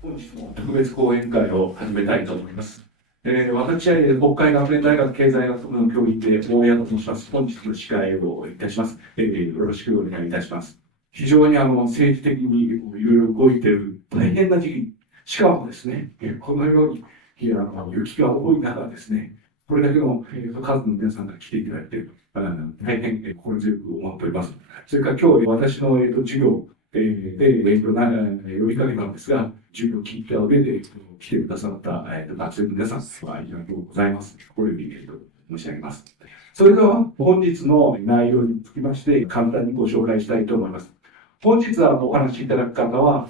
本日も特別講演会を始めたいと思います。私は北海学園大学経済学部の教員で大矢と申します。本日の司会をいたします。よろしくお願いいたします。非常に政治的にいろいろ動いている大変な時期、しかもですね、このように雪が多い中ですね、これだけの数の皆さんが来ていただいて、大変心強く思っております。それから今日私の授業で呼びかけたんですが、授業を聞いた上で来てくださった学生の皆さん、ありがとうございます。これを申し上げます。それでは本日の内容につきまして簡単にご紹介したいと思います。本日お話しいただく方は、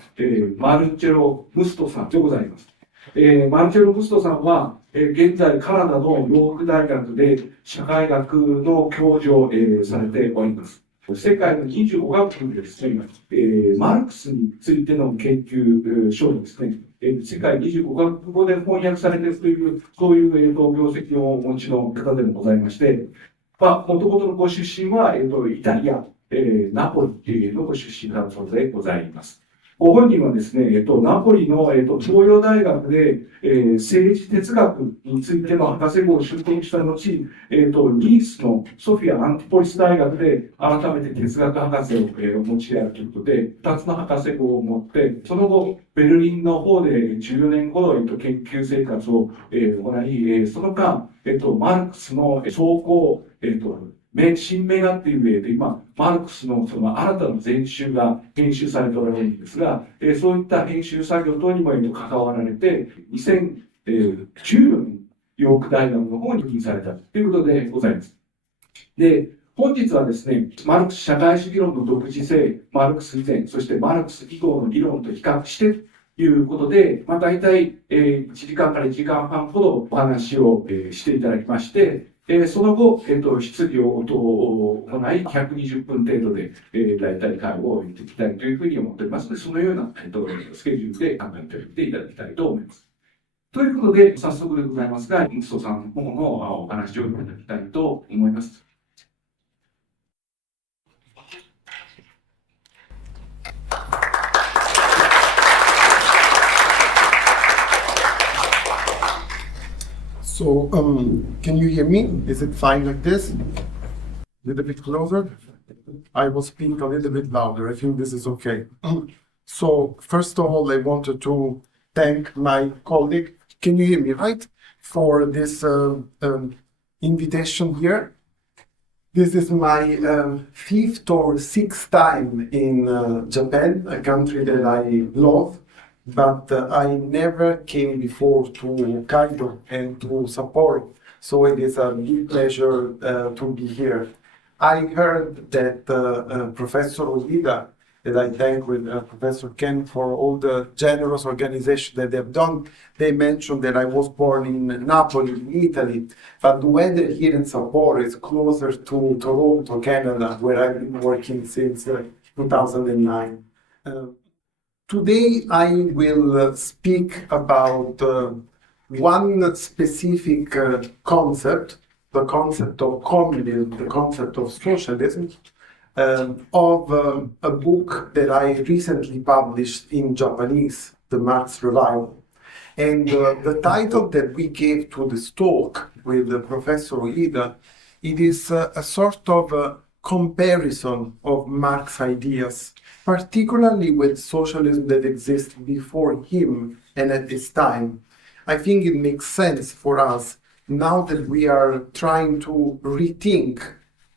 マルチェロ・ムストさんでございます。マルチェロ・ムストさんは、現在カナダのヨーク大学で社会学の教授を、されております。世界の25カ国でですね、マルクスについての研究書をですね、世界25カ国語で翻訳されているという、そういう業績をお持ちの方でもございまして、もともとのご出身は、イタリア、ナポリのご出身だそうでございます。ご本人はですね、ナポリの、東洋大学で、政治哲学についての博士号を取得した後、ニースのソフィア・アンティポリス大学で改めて哲学博士を、お持ちであるということで、2つの博士号を持って、その後、ベルリンの方で14年ほど、研究生活を、行い、その間、マルクスの草稿、新名画っていう名で、今、マルクスのその新たな全集が編集されておられるんですが、そういった編集作業等にも関わられて、2014年、ヨーク大学の方に入院されたということでございます。で、本日はですね、マルクス社会主義論の独自性、マルクス以前、そしてマルクス以降の理論と比較して、ということで、大体、1時間から1時間半ほどお話を、していただきまして、その後、質疑応答を行い、120分程度で、大体会を入れていきたいというふうに思っておりますので、そのような、スケジュールで考えておいていただきたいと思います。ということで、早速でございますが、ムストさんの方のお話をいただきたいと思います。So, can you hear me? Is it fine like this? A little bit closer? I will speak a little bit louder. I think this is okay. So, first of all, I wanted to thank my colleague, can you hear me, right? For this invitation here. This is my fifth or sixth time in Japan, a country that I love. But I never came before to Hokkaido and to Sapporo, so it is a big pleasure to be here. I heard that Professor Olida, that I thank with Professor Ken for all the generous organization that they've done, they mentioned that I was born in Napoli, in Italy, but the weather here in Sapporo is closer to Toronto, Canada, where I've been working since 2009. Today I will speak about one specific concept, the concept of communism, the concept of socialism, of a book that I recently published in Japanese, the Marx Revival. And the title that we gave to this talk with Professor Ida, it is a sort of comparison of Marx ideas, particularly with socialism that exists before him and at this time. I think it makes sense for us now that we are trying to rethink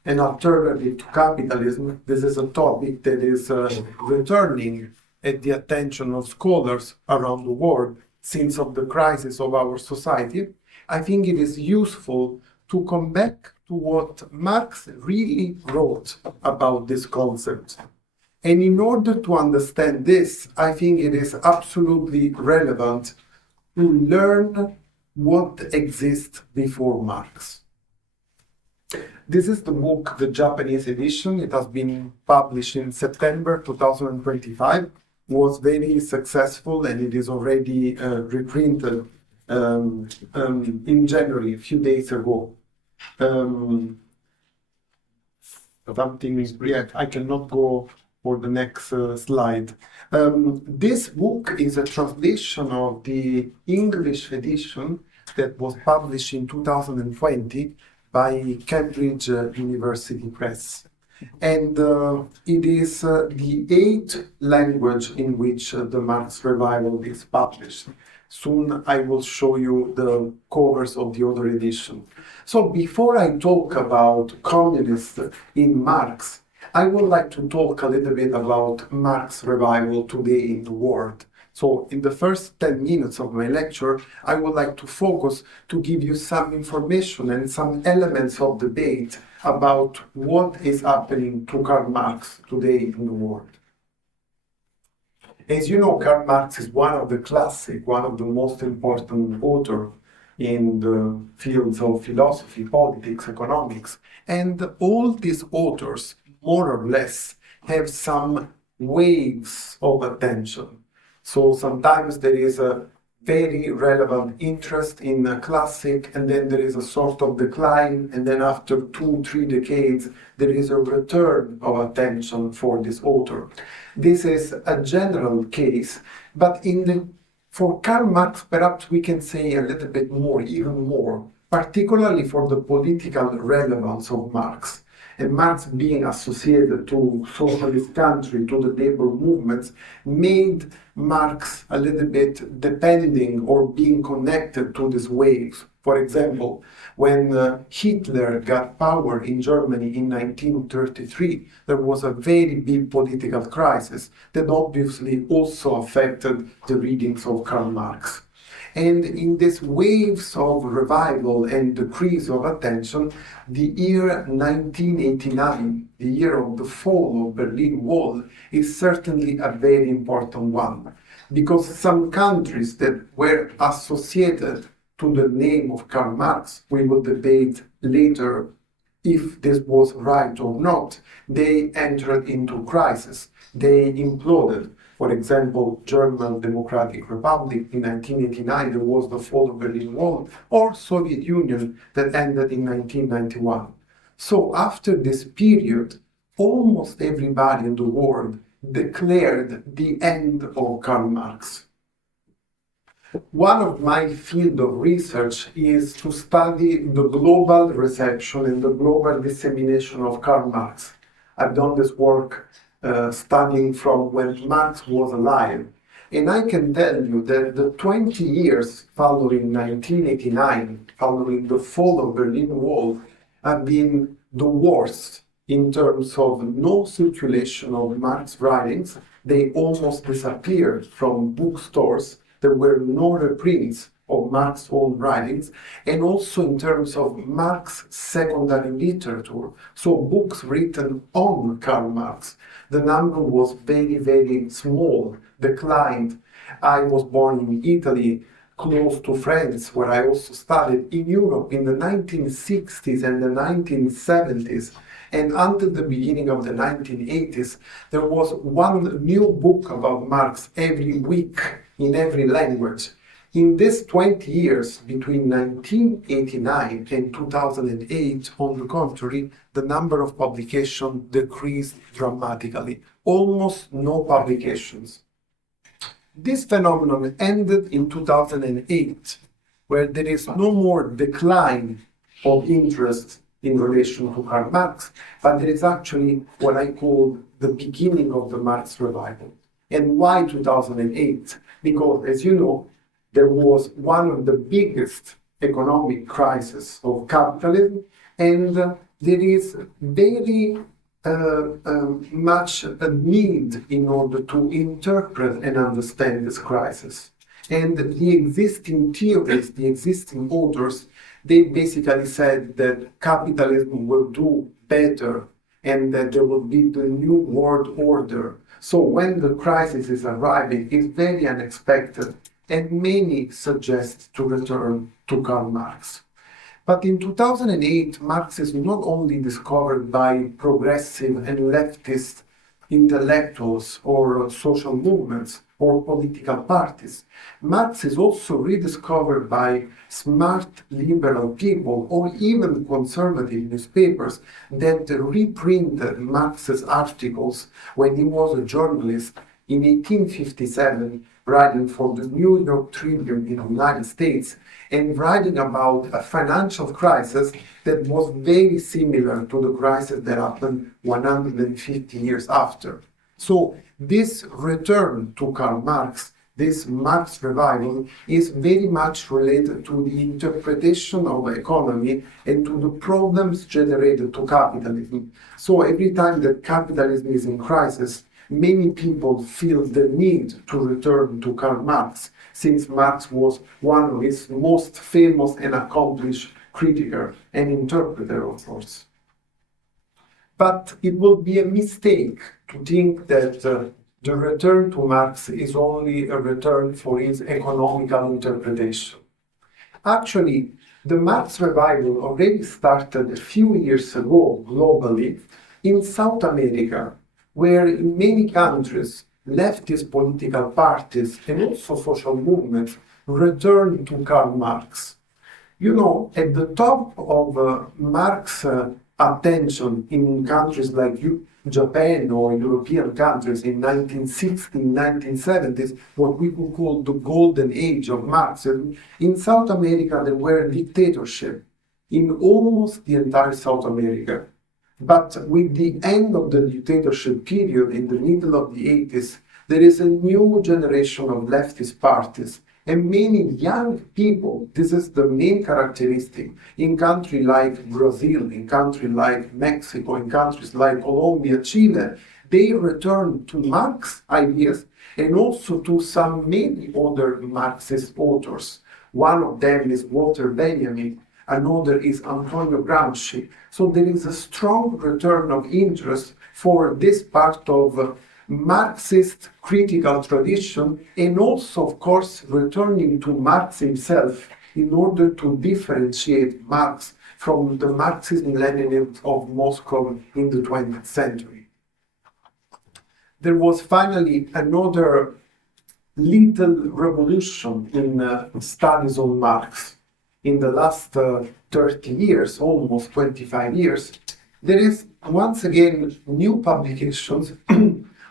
an alternative to capitalism. This is a topic that is returning at the attention of scholars around the world since of the crisis of our society. I think it is useful to come back to what Marx really wrote about this concept. And in order to understand this, I think it is absolutely relevant to learn what exists before Marx. This is the book, the Japanese edition. It has been published in September 2025. It was very successful and it is already reprinted in January, a few days ago. Something is, yeah, I cannot go for the next slide. This book is a translation of the English edition that was published in 2020 by Cambridge University Press. And it is the eighth language in which the Marx Revival is published. Soon I will show you the covers of the other edition. So before I talk about communists in Marx, I would like to talk a little bit about Marx Revival today in the world. So in the first 10 minutes of my lecture, I would like to focus to give you some information and some elements of debate about what is happening to Karl Marx today in the world. As you know, Karl Marx is one of the most important authors in the fields of philosophy, politics, economics, and all these authors, more or less, have some waves of attention. So sometimes there is a very relevant interest in a classic, and then there is a sort of decline, and then after 2-3 decades, there is a return of attention for this author. This is a general case, but for Karl Marx, perhaps we can say a little bit more, even more, particularly for the political relevance of Marx. And Marx being associated to socialist country, to the labor movements, made Marx a little bit depending or being connected to these waves. For example, when Hitler got power in Germany in 1933, there was a very big political crisis that obviously also affected the readings of Karl Marx. And in these waves of revival and decrease of attention, the year 1989, the year of the fall of Berlin Wall, is certainly a very important one, because some countries that were associated to the name of Karl Marx, we will debate later if this was right or not, they entered into crisis. They imploded. For example, German Democratic Republic in 1989, there was the fall of Berlin Wall, or Soviet Union that ended in 1991. So after this period, almost everybody in the world declared the end of Karl Marx. One of my field of research is to study the global reception and the global dissemination of Karl Marx. I've done this work studying from when Marx was alive. And I can tell you that the 20 years following 1989, following the fall of Berlin Wall, have been the worst in terms of no circulation of Marx writings. They almost disappeared from bookstores. There were no reprints of Marx's own writings, and also in terms of Marx secondary literature, so books written on Karl Marx. The number was very, very small, declined. I was born in Italy, close to France, where I also studied in Europe in the 1960s and the 1970s. And until the beginning of the 1980s, there was one new book about Marx every week in every language. In these 20 years, between 1989 and 2008, on the contrary, the number of publications decreased dramatically. Almost no publications. This phenomenon ended in 2008, where there is no more decline of interest in relation to Karl Marx, but there is actually what I call the beginning of the Marx revival. And why 2008? Because, as you know, there was one of the biggest economic crises of capitalism, and there is very much a need in order to interpret and understand this crisis. And the existing theorists, the existing authors, they basically said that capitalism will do better and that there will be the new world order. So when the crisis is arriving, it's very unexpected, and many suggest to return to Karl Marx. But in 2008, Marx is not only discovered by progressive and leftist intellectuals or social movements, or political parties. Marx is also rediscovered by smart liberal people or even conservative newspapers that reprinted Marx's articles when he was a journalist in 1857, writing for the New York Tribune in the United States, and writing about a financial crisis that was very similar to the crisis that happened 150 years after. So this return to Karl Marx, this Marx revival, is very much related to the interpretation of economy and to the problems generated to capitalism. So every time that capitalism is in crisis, many people feel the need to return to Karl Marx, since Marx was one of his most famous and accomplished critics and interpreter, of course. But it would be a mistake to think that the return to Marx is only a return for his economical interpretation. Actually, the Marx revival already started a few years ago globally in South America, where in many countries, leftist political parties and also social movements returned to Karl Marx. You know, at the top of Marx attention in countries like Japan or European countries in 1960s, 1970s, what we could call the golden age of Marxism, in South America there were dictatorships in almost the entire South America. But with the end of the dictatorship period in the middle of the 80s, there is a new generation of leftist parties and many young people. This is the main characteristic in countries like Brazil, in countries like Mexico, in countries like Colombia, Chile. They return to Marx ideas and also to some many other Marxist authors. One of them is Walter Benjamin. Another is Antonio Gramsci. So there is a strong return of interest for this part of Marxist critical tradition, and also, of course, returning to Marx himself in order to differentiate Marx from the Marxism-Leninism of Moscow in the 20th century. There was finally another little revolution in studies on Marx. In the last 30 years, almost 25 years, there is once again new publications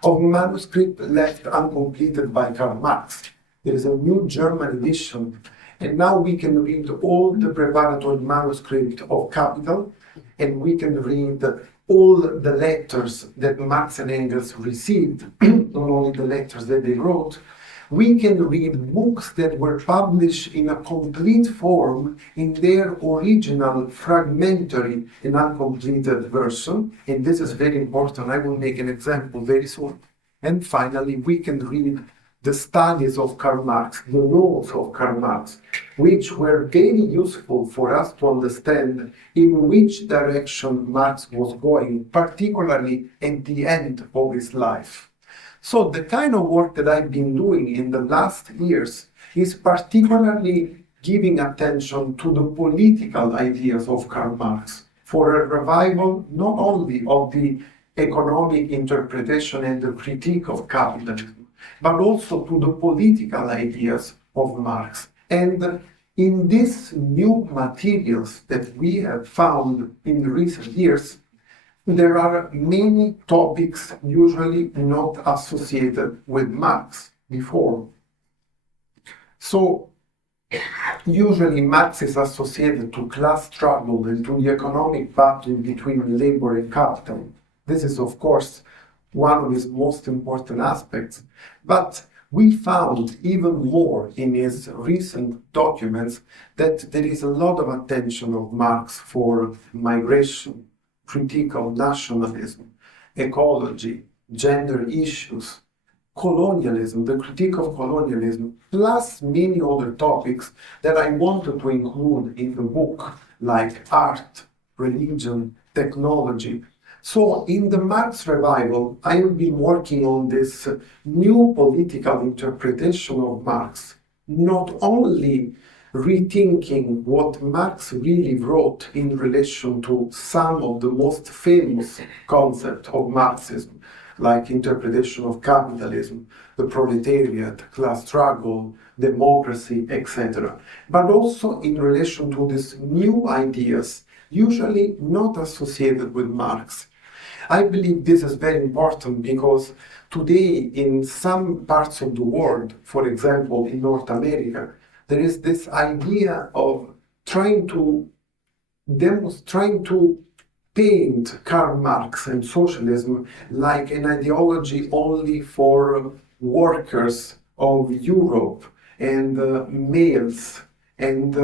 of manuscript left uncompleted by Karl Marx. There is a new German edition, and now we can read all the preparatory manuscript of Capital, and we can read all the letters that Marx and Engels received, not only the letters that they wrote. We can read books that were published in a complete form in their original fragmentary and uncompleted version, and this is very important. I will make an example very soon. And finally, we can read the studies of Karl Marx, the notes of Karl Marx, which were very useful for us to understand in which direction Marx was going, particularly at the end of his life. So the kind of work that I've been doing in the last years is particularly giving attention to the political ideas of Karl Marx for a revival not only of the economic interpretation and the critique of capitalism, but also to the political ideas of Marx. And in these new materials that we have found in recent years, there are many topics usually not associated with Marx before. So, usually Marx is associated to class struggle and to the economic battle between labor and capital. This is, of course, one of his most important aspects. But we found even more in his recent documents that there is a lot of attention of Marx for migration, critique of nationalism, ecology, gender issues, colonialism, the critique of colonialism, plus many other topics that I wanted to include in the book, like art, religion, technology. So in the Marx revival, I have been working on this new political interpretation of Marx, not only rethinking what Marx really wrote in relation to some of the most famous concepts of Marxism, like interpretation of capitalism, the proletariat, class struggle, democracy, etc. But also in relation to these new ideas, usually not associated with Marx. I believe this is very important because today in some parts of the world, for example in North America, there is this idea of trying to paint Karl Marx and socialism like an ideology only for workers of Europe and males, and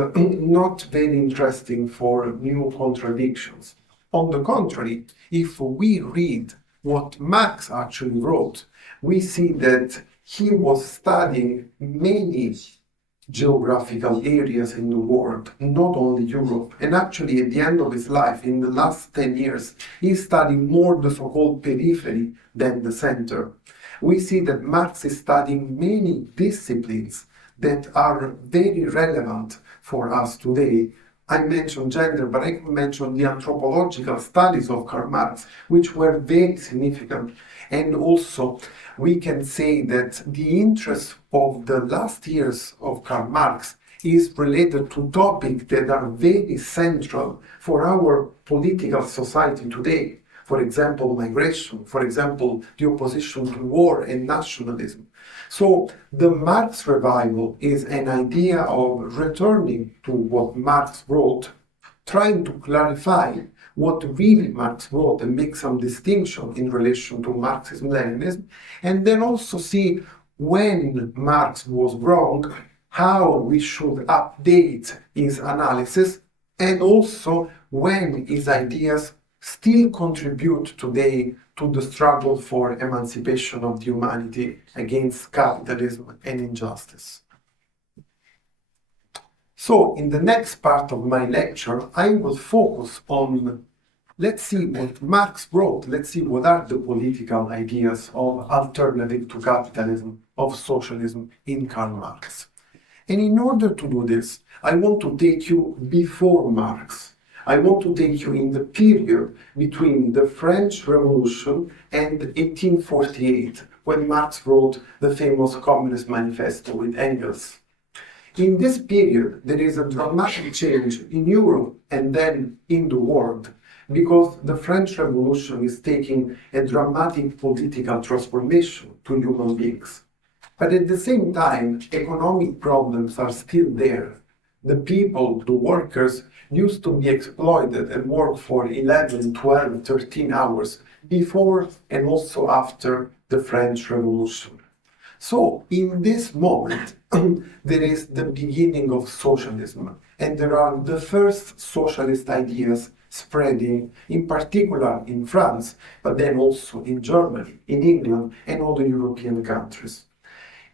not very interesting for new contradictions. On the contrary, if we read what Marx actually wrote, we see that he was studying many geographical areas in the world, not only Europe. And actually, at the end of his life, in the last 10 years, he studied more the so-called periphery than the center. We see that Marx is studying many disciplines that are very relevant for us today. I mentioned gender, but I can mention the anthropological studies of Karl Marx, which were very significant. And also, we can say that the interest of the last years of Karl Marx is related to topics that are very central for our political society today. For example, migration, for example, the opposition to war and nationalism. So the Marx revival is an idea of returning to what Marx wrote, trying to clarify what really Marx wrote and make some distinction in relation to Marxism-Leninism, and then also see when Marx was wrong, how we should update his analysis, and also when his ideas still contribute today to the struggle for emancipation of the humanity against capitalism and injustice. So, in the next part of my lecture, I will focus on, let's see what Marx wrote, let's see what are the political ideas of alternative to capitalism, of socialism in Karl Marx. And in order to do this, I want to take you before Marx. I want to take you in the period between the French Revolution and 1848, when Marx wrote the famous Communist Manifesto with Engels. In this period, there is a dramatic change in Europe and then in the world, because the French Revolution is taking a dramatic political transformation to human beings. But at the same time, economic problems are still there. The people, the workers, used to be exploited and work for 11, 12, 13 hours before and also after the French Revolution. So, in this moment, there is the beginning of socialism, and there are the first socialist ideas spreading, in particular in France, but then also in Germany, in England, and all the European countries.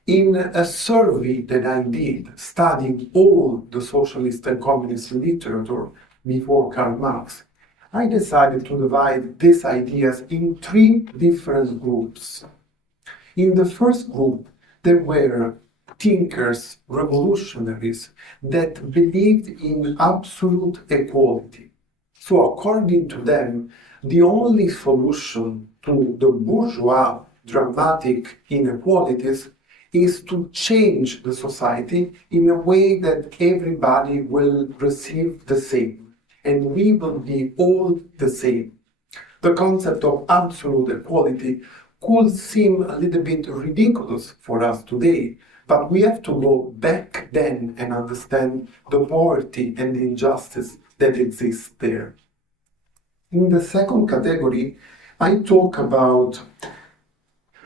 In a survey that I did, studying all the socialist and communist literature before Karl Marx, I decided to divide these ideas in three different groups. In the first group, there were thinkers, revolutionaries, that believed in absolute equality. So according to them, the only solution to the bourgeois dramatic inequalities is to change the society in a way that everybody will receive the same, and we will be all the same. The concept of absolute equality could seem a little bit ridiculous for us today, but we have to go back then and understand the poverty and the injustice that exists there. In the second category, I talk about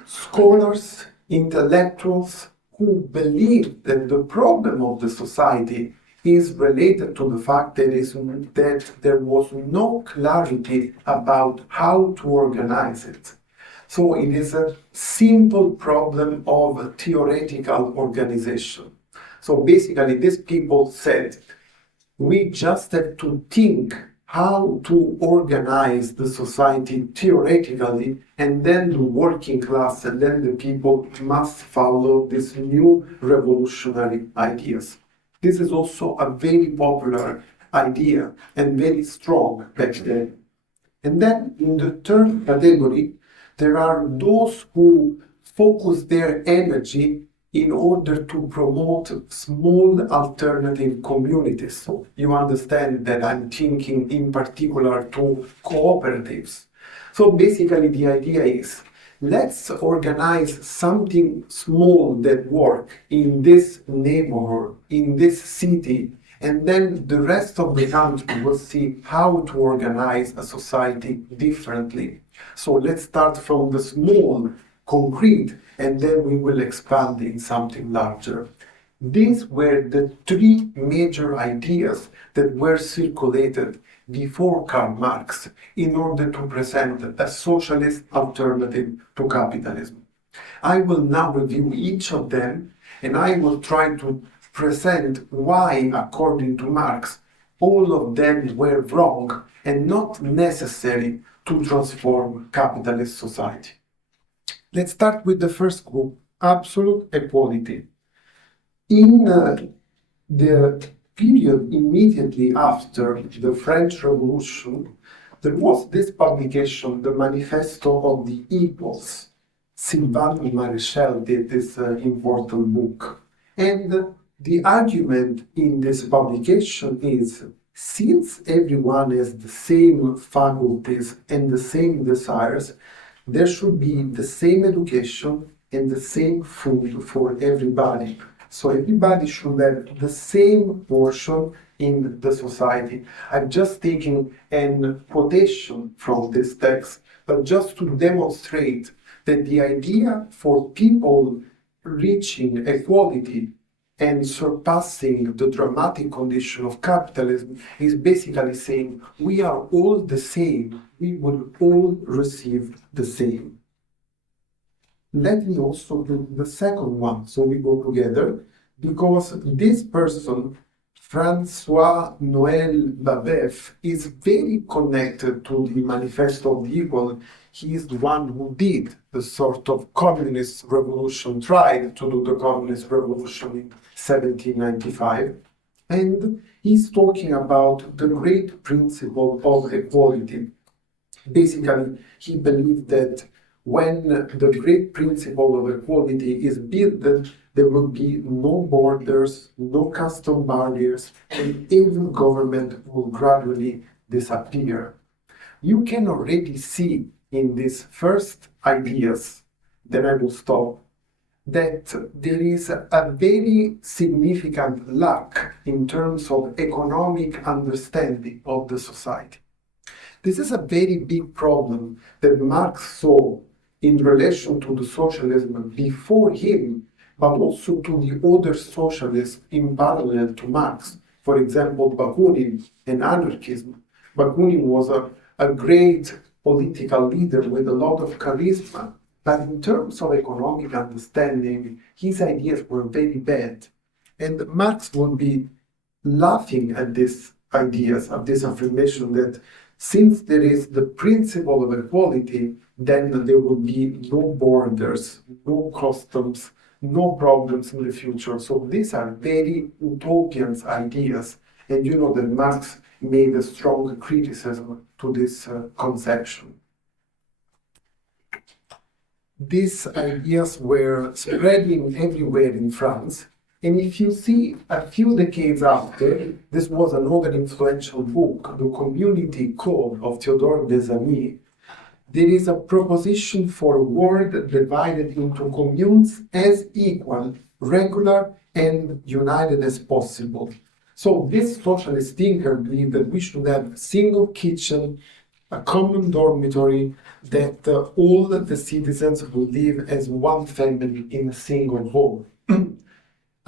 scholars, intellectuals who believe that the problem of the society is related to the fact that there was no clarity about how to organize it. So it is a simple problem of theoretical organization. So basically, these people said, we just have to think how to organize the society theoretically, and then the working class and then the people must follow these new revolutionary ideas. This is also a very popular idea and very strong back then. And then in the third category, there are those who focus their energy in order to promote small alternative communities. So you understand that I'm thinking in particular to cooperatives. So basically the idea is, let's organize something small that works in this neighborhood, in this city, and then the rest of the country will see how to organize a society differently. So let's start from the small, concrete, and then we will expand in something larger. These were the three major ideas that were circulated before Karl Marx in order to present a socialist alternative to capitalism. I will now review each of them, and I will try to present why, according to Marx, all of them were wrong and not necessary to transform capitalist society. Let's start with the first group, absolute equality. In the period immediately after the French Revolution, there was this publication, the Manifesto of the Equals. Sylvain Maréchal did this important book. And the argument in this publication is, since everyone has the same faculties and the same desires, there should be the same education and the same food for everybody. So everybody should have the same portion in the society. I'm just taking an quotation from this text, but just to demonstrate that the idea for people reaching equality and surpassing the dramatic condition of capitalism is basically saying we are all the same, we will all receive the same. Let me also do the second one, so we go together, because this person, François-Noël Babeuf, is very connected to the Manifesto of the Equal. He is the one who did the sort of communist revolution, tried to do the communist revolution in 1795. And he's talking about the great principle of equality. Basically, he believed that when the great principle of equality is built, there will be no borders, no custom barriers, and even government will gradually disappear. You can already see in these first ideas, then I will stop, that there is a very significant lack in terms of economic understanding of the society. This is a very big problem that Marx saw in relation to the socialism before him, but also to the other socialists in parallel to Marx. For example, Bakunin and anarchism. Bakunin was a great political leader with a lot of charisma, but in terms of economic understanding, his ideas were very bad. And Marx would be laughing at these ideas, at this affirmation that since there is the principle of equality, then there will be no borders, no customs, no problems in the future. So these are very utopian ideas. And you know that Marx made a strong criticism to this conception. These ideas were spreading everywhere in France. And if you see a few decades after, this was another influential book, The Community Code of Théodore des Amis. There is a proposition for a world divided into communes as equal, regular, and united as possible. So this socialist thinker believed that we should have a single kitchen, a common dormitory, that all the citizens would live as one family in a single home.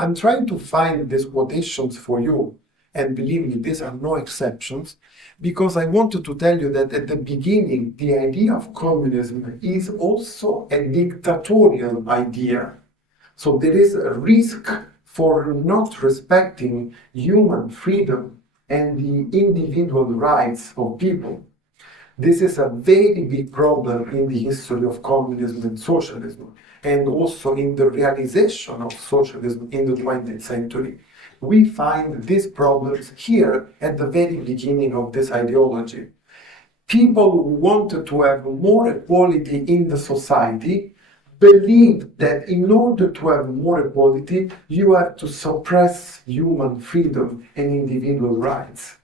I'm trying to find these quotations for you, and believe me, these are no exceptions, because I wanted to tell you that at the beginning, the idea of communism is also a dictatorial idea. So there is a risk for not respecting human freedom and the individual rights of people. This is a very big problem in the history of communism and socialism, and also in the realization of socialism in the 20th century. We find these problems here at the very beginning of this ideology. people who wanted to have more equality in the society believed that in order to have more equality, you have to suppress human freedom and individual rights.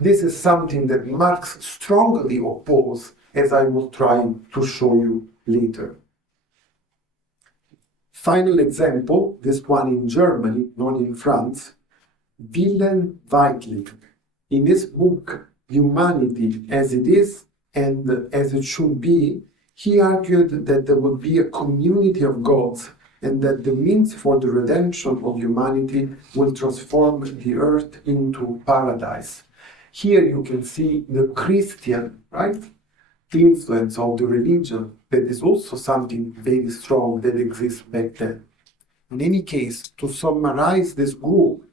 This is something that Marx strongly opposed, as I will try to show you later. Final example, this one in Germany, not in France, Wilhelm Weitlich. In his book, Humanity as It Is and as It Should Be, he argued that there would be a community of gods and that the means for the redemption of humanity will transform the earth into paradise. Here you can see the Christian, right, influence of the religion, that is also something very strong that exists back then. In any case, to summarize this group,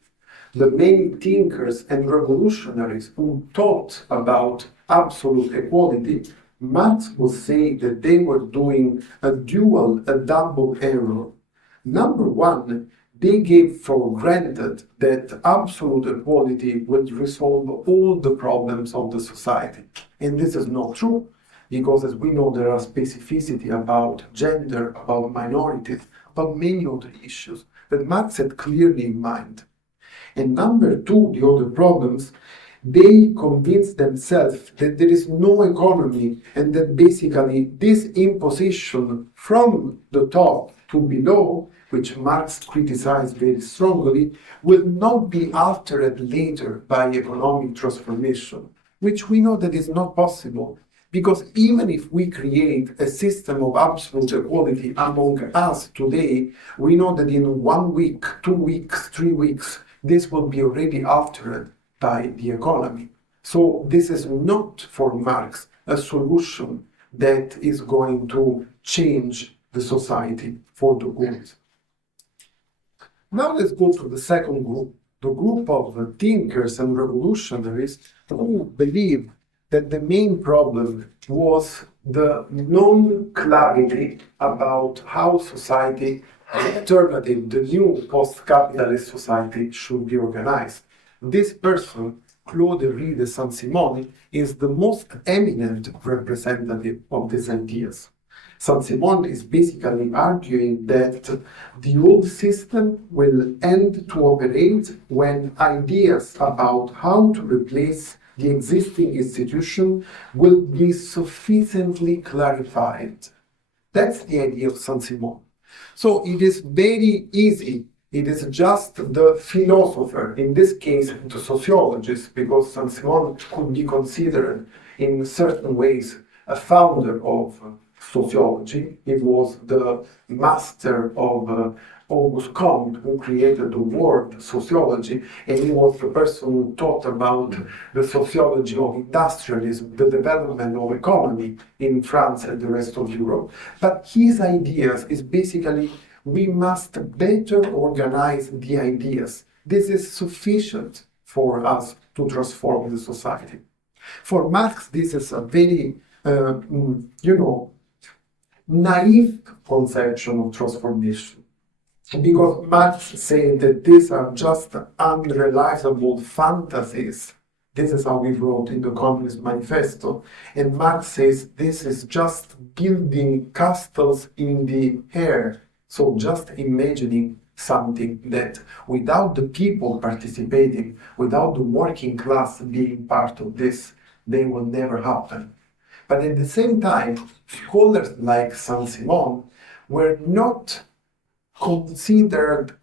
the main thinkers and revolutionaries who thought about absolute equality, Marx would say that they were doing a double error. Number one, they gave for granted that absolute equality would resolve all the problems of the society. And this is not true, because as we know, there are specificity about gender, about minorities, about many other issues that Marx had clearly in mind. And number two, the other problems, they convince themselves that there is no economy and that basically this imposition from the top to below, which Marx criticized very strongly, will not be altered later by economic transformation, which we know that is not possible. Because even if we create a system of absolute equality among us today, we know that in 1 week, 2 weeks, 3 weeks, this will be already altered by the economy. So this is not for Marx a solution that is going to change the society for the good. Now let's go to the second group, the group of thinkers and revolutionaries who believe that the main problem was the non-clarity about how society, alternative, the new post-capitalist society, should be organized. This person, Claude-Henri de Saint-Simon, is the most eminent representative of these ideas. Saint-Simon is basically arguing that the old system will end to operate when ideas about how to replace the existing institution will be sufficiently clarified. That's the idea of Saint-Simon. So it is very easy. It is just the philosopher, in this case the sociologist, because Saint-Simon could be considered in certain ways a founder of sociology. He was the master of Auguste Comte, who created the word sociology, and he was the person who taught about the sociology of industrialism, the development of economy in France and the rest of Europe. But his ideas is basically, we must better organize the ideas. This is sufficient for us to transform the society. For Marx, this is a very, naive conception of transformation. Because Marx said that these are just unrealizable fantasies. This is how he wrote in the Communist Manifesto. And Marx says this is just building castles in the air. So just imagining something that without the people participating, without the working class being part of this, they will never happen. But at the same time, scholars like Saint-Simon were not considered,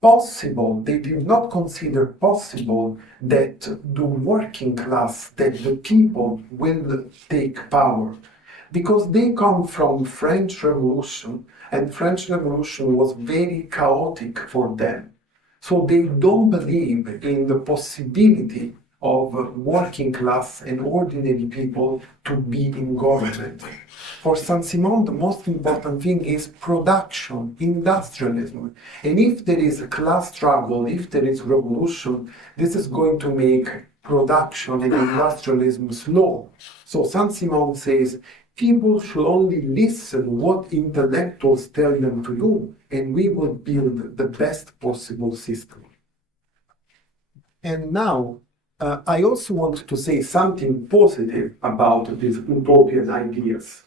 possible. They did not consider possible that the working class, that the people will take power. Because they come from French Revolution, and French Revolution was very chaotic for them. So they don't believe in the possibility of working class and ordinary people to be in government. For Saint-Simon, the most important thing is production, industrialism. And if there is a class struggle, if there is revolution, this is going to make production and industrialism slow. So Saint-Simon says, people should only listen what intellectuals tell them to do, and we will build the best possible system. And now, I also want to say something positive about these utopian ideas.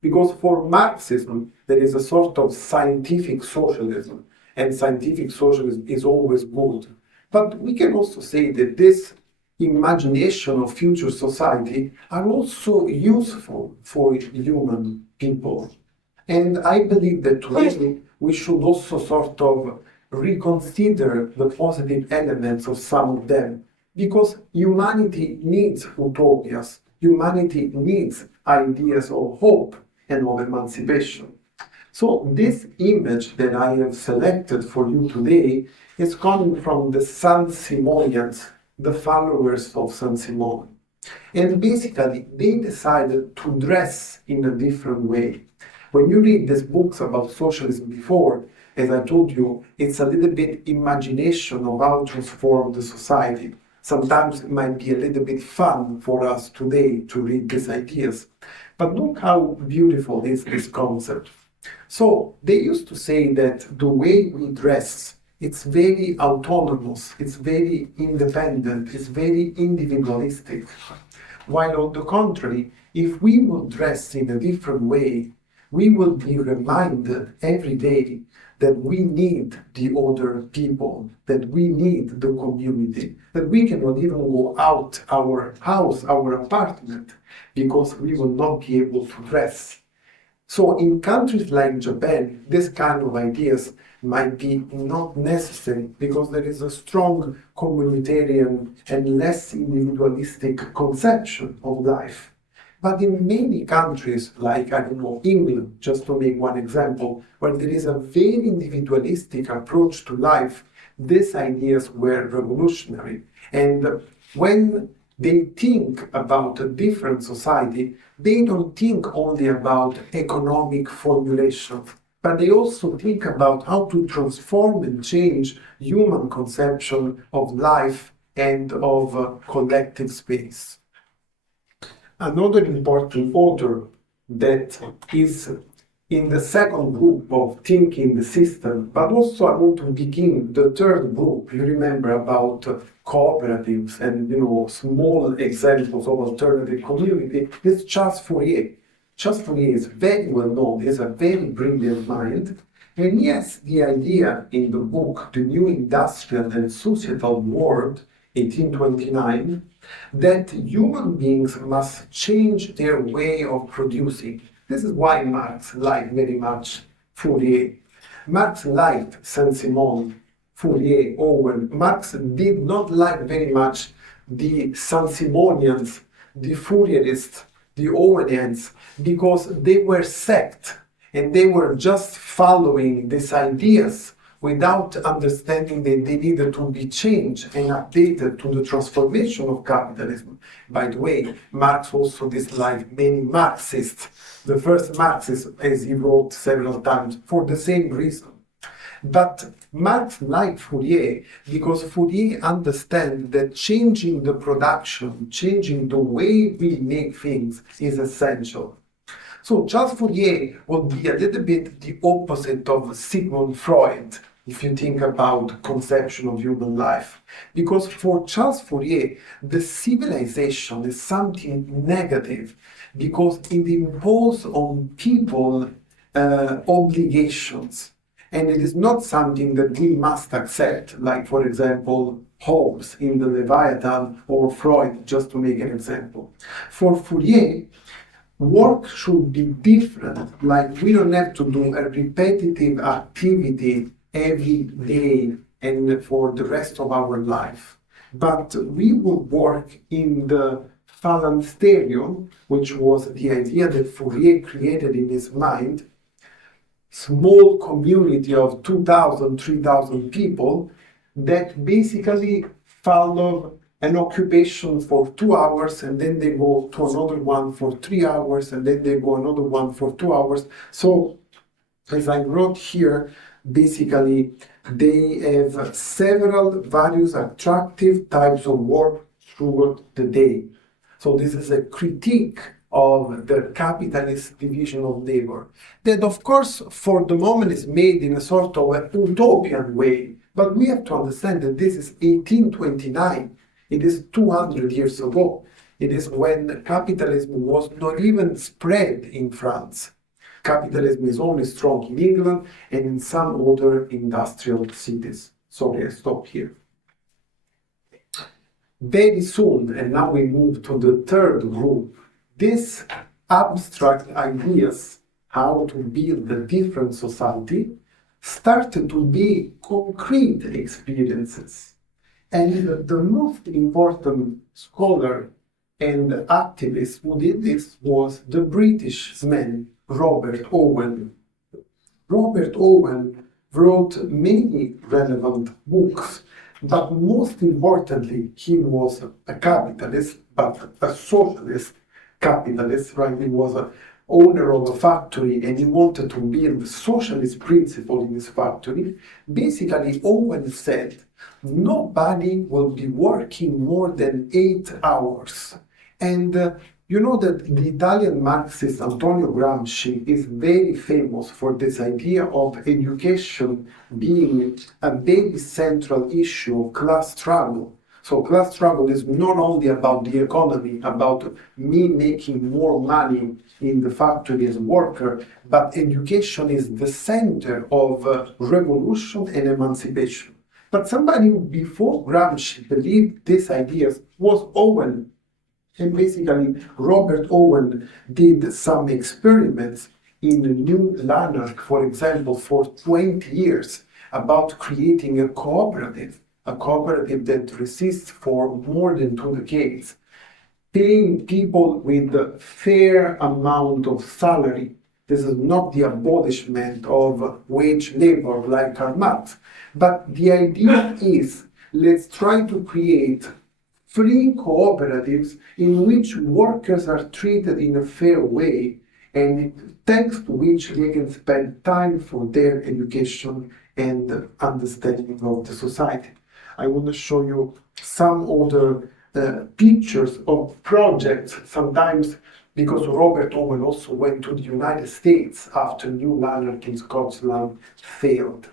Because for Marxism, there is a sort of scientific socialism, and scientific socialism is always good. But we can also say that this imagination of future society are also useful for human people. And I believe that today we should also sort of reconsider the positive elements of some of them, because humanity needs utopias, humanity needs ideas of hope and of emancipation. So this image that I have selected for you today is coming from the Saint-Simonians, the followers of Saint-Simon. And basically, they decided to dress in a different way. When you read these books about socialism before, as I told you, it's a little bit imagination of how to transform the society. Sometimes it might be a little bit fun for us today to read these ideas. But look how beautiful is this concept. So they used to say that the way we dress, it's very autonomous, it's very independent, it's very individualistic. While on the contrary, if we will dress in a different way, we will be reminded every day that we need the other people, that we need the community, that we cannot even go out our house, our apartment, because we will not be able to dress. So in countries like Japan, this kind of ideas might be not necessary because there is a strong communitarian and less individualistic conception of life. But in many countries, like, I don't know, England, just to make one example, where there is a very individualistic approach to life, these ideas were revolutionary. And when they think about a different society, they don't think only about economic formulation, but they also think about how to transform and change human conception of life and of collective space. Another important author that is in the second group of thinking the system, but also I want to begin the third group. You remember about cooperatives and small examples of alternative community. It's Charles Fourier. Charles Fourier is very well known. He's a very brilliant mind, and he has the idea in the book The New Industrial and Societal World, 1829, that human beings must change their way of producing. This is why Marx liked very much Fourier. Marx liked Saint-Simon, Fourier, Owen. Marx did not like very much the Saint-Simonians, the Fourierists, the Owenians, because they were sect and they were just following these ideas without understanding that they needed to be changed and updated to the transformation of capitalism. By the way, Marx also disliked many Marxists, the first Marxists, as he wrote several times, for the same reason. But Marx liked Fourier because Fourier understands that changing the production, changing the way we make things is essential. So Charles Fourier will be a little bit the opposite of Sigmund Freud, if you think about conception of human life. Because for Charles Fourier, the civilization is something negative because it imposes on people obligations. And it is not something that we must accept, like, for example, Hobbes in the Leviathan or Freud, just to make an example. For Fourier, work should be different, like we don't have to do a repetitive activity every day and for the rest of our life. But we would work in the phalansterium, which was the idea that Fourier created in his mind, small community of 2,000, 3,000 people that basically follow an occupation for 2 hours and then they go to another one for 3 hours and then they go another one for 2 hours. So, as I wrote here, basically they have several various attractive types of work throughout the day. So this is a critique of the capitalist division of labor that, of course, for the moment is made in a sort of a utopian way. But we have to understand that this is 1829. It is 200 years ago. It is when capitalism was not even spread in France. Capitalism is only strong in England and in some other industrial cities. Sorry, I stop here. Very soon, and now we move to the third group, these abstract ideas, how to build a different society, started to be concrete experiences. And the most important scholar and activist who did this was the British man, Robert Owen. Robert Owen wrote many relevant books, but most importantly, he was a capitalist, but a socialist capitalist, right? He was an owner of a factory and he wanted to build socialist principle in his factory. Basically, Owen said, nobody will be working more than 8 hours. And you know that the Italian Marxist Antonio Gramsci is very famous for this idea of education being a very central issue of class struggle. So class struggle is not only about the economy, about me making more money in the factory as a worker, but education is the center of revolution and emancipation. But somebody who before Gramsci believed these ideas was Owen. And basically, Robert Owen did some experiments in New Lanark, for example, for 20 years about creating a cooperative that resists for more than 2 decades, paying people with a fair amount of salary. This is not the abolishment of wage labor like Karl Marx, but the idea is let's try to create free cooperatives in which workers are treated in a fair way and thanks to which they can spend time for their education and understanding of the society. I want to show you some other pictures of projects, sometimes because Robert Owen also went to the United States after New Lanark in Scotland failed.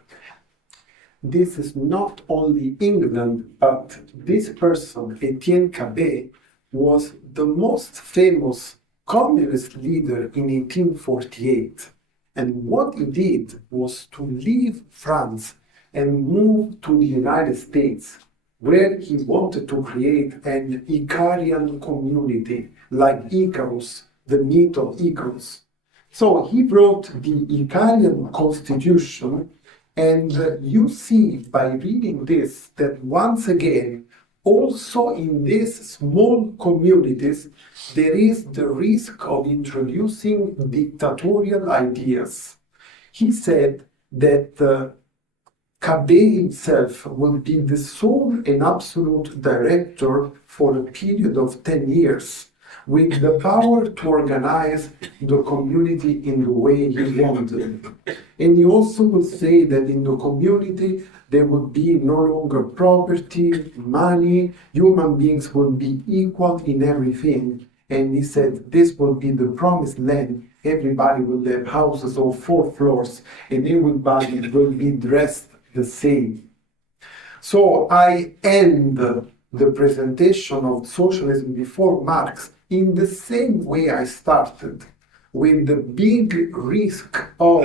This is not only England, but this person, Etienne Cabet, was the most famous communist leader in 1848. And what he did was to leave France and move to the United States, where he wanted to create an Icarian community, like Icarus, the myth of Icarus. So he wrote the Icarian Constitution, and you see by reading this that once again, also in these small communities, there is the risk of introducing dictatorial ideas. He said that Cabet himself will be the sole and absolute director for a period of 10 years, with the power to organize the community in the way he wanted. And he also will say that in the community there would be no longer property, money, human beings will be equal in everything. And he said this will be the promised land. Everybody will have houses of 4 floors and everybody will be dressed the same. So I end the presentation of socialism before Marx in the same way I started, with the big risk of,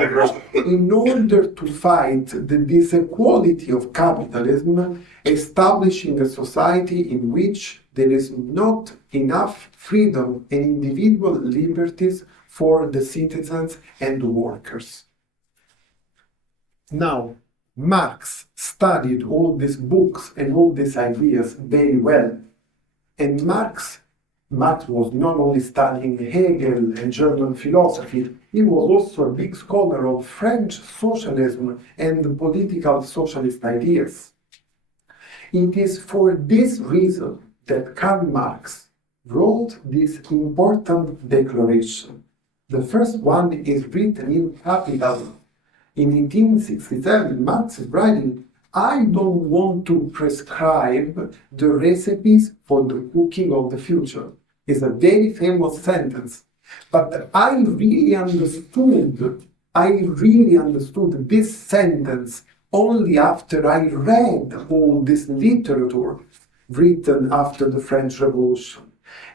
in order to fight the disequality of capitalism, establishing a society in which there is not enough freedom and individual liberties for the citizens and the workers. Now, Marx studied all these books and all these ideas very well, and Marx was not only studying Hegel and German philosophy, he was also a big scholar of French socialism and the political socialist ideas. It is for this reason that Karl Marx wrote this important declaration. The first one is written in Capitalism. In 1867, Marx is writing, I don't want to prescribe the recipes for the cooking of the future. It's a very famous sentence. But I really understood this sentence only after I read all this literature written after the French Revolution.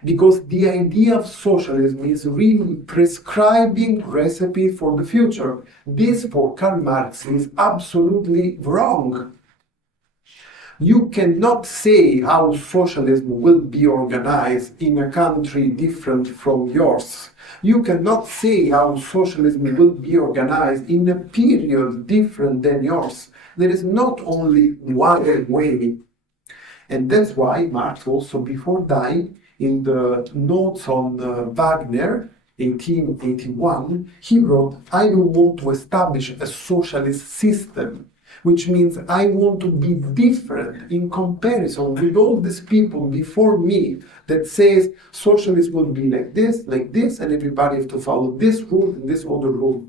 Because the idea of socialism is really prescribing recipe for the future. This, for Karl Marx, is absolutely wrong. You cannot say how socialism will be organized in a country different from yours. You cannot say how socialism will be organized in a period different than yours. There is not only one way. And that's why Marx also, before dying, in the notes on Wagner, 1881, he wrote, "I don't want to establish a socialist system, which means I want to be different in comparison with all these people before me that says socialism will be like this, and everybody has to follow this rule and this other rule."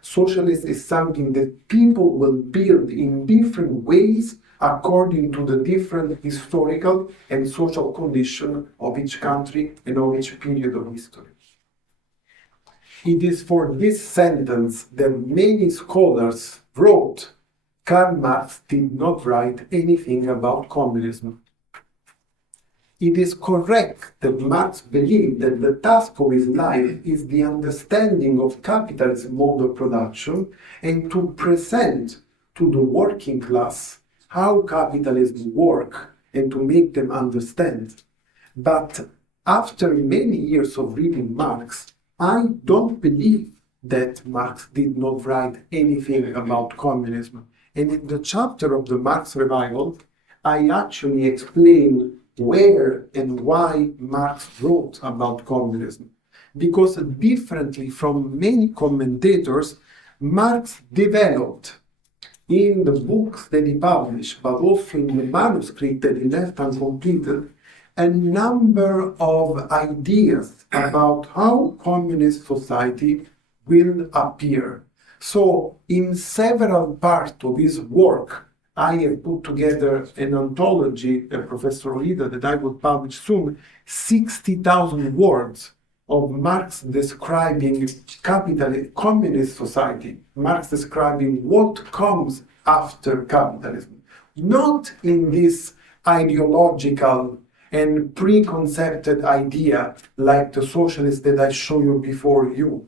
Socialist is something that people will build in different ways according to the different historical and social condition of each country and of each period of history. It is for this sentence that many scholars wrote, Karl Marx did not write anything about communism. It is correct that Marx believed that the task of his life is the understanding of capitalism mode of production and to present to the working class how capitalism works and to make them understand. But after many years of reading Marx, I don't believe that Marx did not write anything about communism. And in the chapter of the Marx Revival, I actually explain where and why Marx wrote about communism. Because differently from many commentators, Marx developed in the books that he published, but also in the manuscript that he left uncompleted, a number of ideas about how communist society will appear. So, in several parts of his work, I have put together an anthology, Professor Rida, that I will publish soon, 60,000 words of Marx describing communist society, Marx describing what comes after capitalism. Not in this ideological and preconceived idea like the socialist that I show you before you,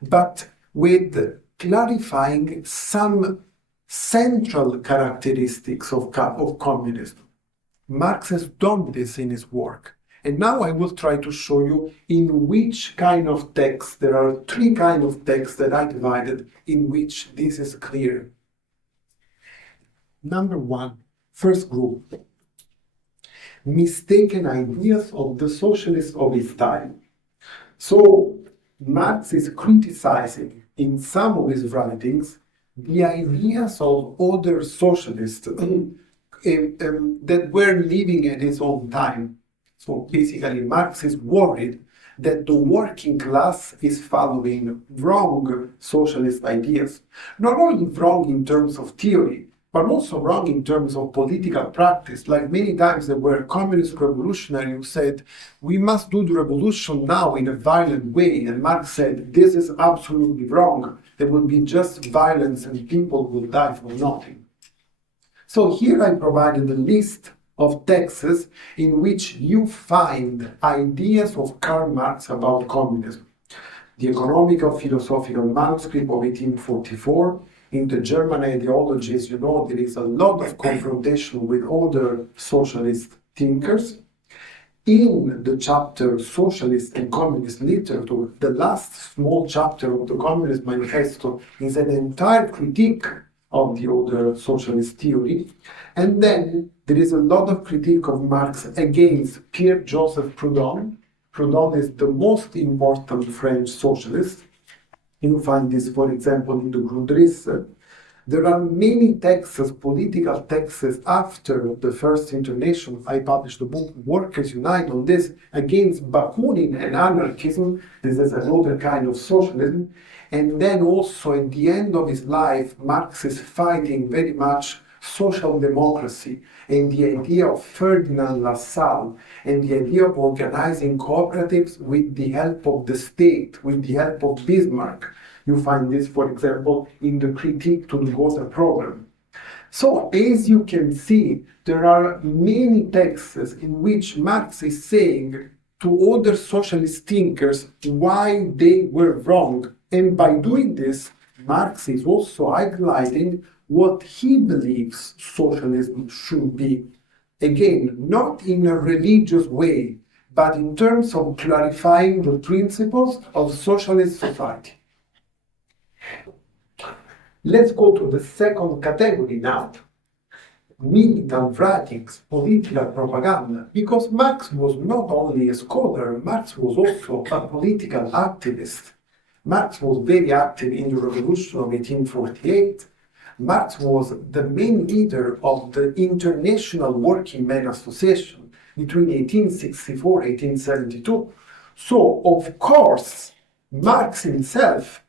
but with clarifying some central characteristics of communism. Marx has done this in his work. And now I will try to show you in which kind of text, there are three kinds of texts that I divided in which this is clear. Number one, first group, mistaken ideas of the socialists of his time. So Marx is criticizing in some of his writings the ideas of other socialists that were living at his own time. So basically, Marx is worried that the working class is following wrong socialist ideas. Not only wrong in terms of theory, but also wrong in terms of political practice. Like many times there were communist revolutionaries who said, we must do the revolution now in a violent way. And Marx said, this is absolutely wrong. There will be just violence and people will die for nothing. So here I provided a list of texts in which you find ideas of Karl Marx about communism. The Economical Philosophical Manuscript of 1844. In the German ideology, as you know, there is a lot of confrontation with other socialist thinkers. In the chapter Socialist and Communist Literature, the last small chapter of the Communist Manifesto is an entire critique of the other socialist theory. And then there is a lot of critique of Marx against Pierre-Joseph Proudhon. Proudhon is the most important French socialist. You find this, for example, in the Grundrisse. There are many texts, political texts, after the First International. I published the book Workers Unite on this, against Bakunin and anarchism. This is another kind of socialism. And then also at the end of his life, Marx is fighting very much social democracy and the idea of Ferdinand Lassalle and the idea of organizing cooperatives with the help of the state, with the help of Bismarck. You find this, for example, in the critique to the Gotha program. So, as you can see, there are many texts in which Marx is saying to other socialist thinkers why they were wrong. And by doing this, Marx is also highlighting what he believes socialism should be. Again, not in a religious way, but in terms of clarifying the principles of socialist society. Let's go to the second category now. Militant writings, political propaganda, because Marx was not only a scholar, Marx was also a political activist. Marx was very active in the Revolution of 1848. Marx was the main leader of the International Working Men Association between 1864 and 1872. So, of course, Marx himself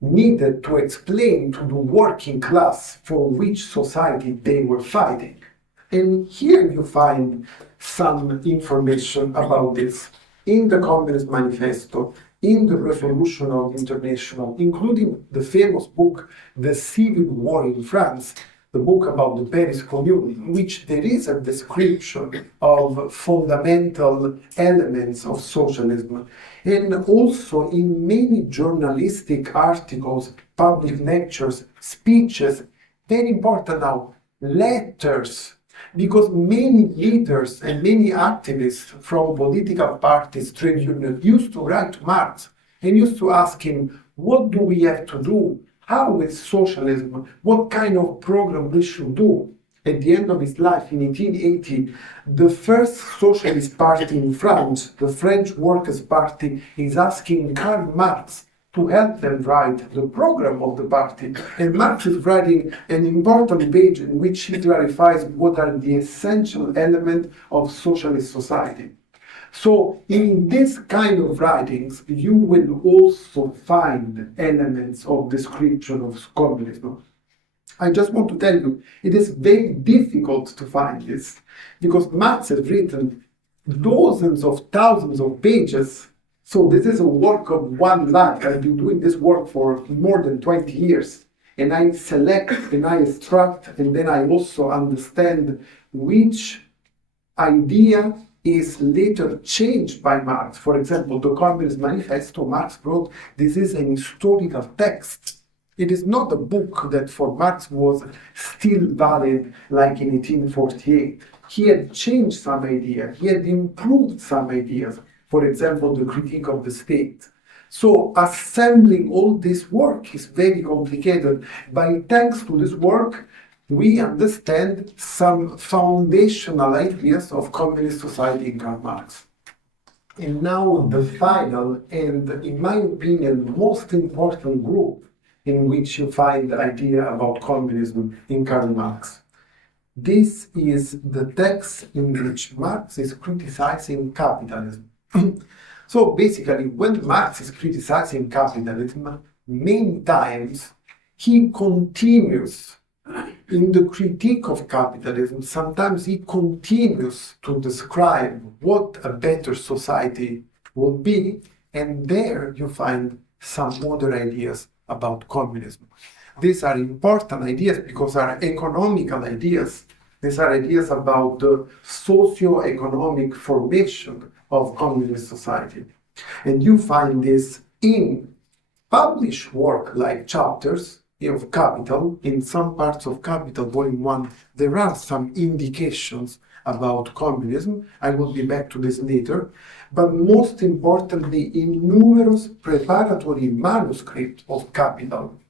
needed to explain to the working class for which society they were fighting. And here you find some information about this in the Communist Manifesto, in the Resolution of the International, including the famous book, The Civil War in France, the book about the Paris Commune, in which there is a description of fundamental elements of socialism. And also in many journalistic articles, public lectures, speeches, very important now, letters, because many leaders and many activists from political parties, trade unions, used to write to Marx and used to ask him, what do we have to do? How is socialism? What kind of program we should do? At the end of his life, in 1880, the first socialist party in France, the French Workers' Party, is asking Karl Marx to help them write the program of the party. And Marx is writing an important page in which he clarifies what are the essential elements of socialist society. So in this kind of writings, you will also find elements of description of communism. I just want to tell you, it is very difficult to find this, because Marx has written dozens of thousands of pages. So this is a work of one life. I've been doing this work for more than 20 years. And I select and I extract, and then I also understand which idea is later changed by Marx. For example, the Communist Manifesto, Marx wrote, this is an historical text. It is not a book that for Marx was still valid like in 1848. He had changed some ideas, he had improved some ideas. For example, the critique of the state. So assembling all this work is very complicated, but thanks to this work, we understand some foundational ideas of communist society in Karl Marx. And now the final and, in my opinion, most important group in which you find the idea about communism in Karl Marx. This is the text in which Marx is criticizing capitalism. So basically, when Marx is criticizing capitalism, many times he continues in the critique of capitalism. Sometimes he continues to describe what a better society would be, and there you find some other ideas about communism. These are important ideas because they are economical ideas. These are ideas about the socio-economic formation of communist society. And you find this in published work like chapters of Capital. In some parts of Capital, Volume 1, there are some indications about communism. I will be back to this later. But most importantly, in numerous preparatory manuscripts of Capital.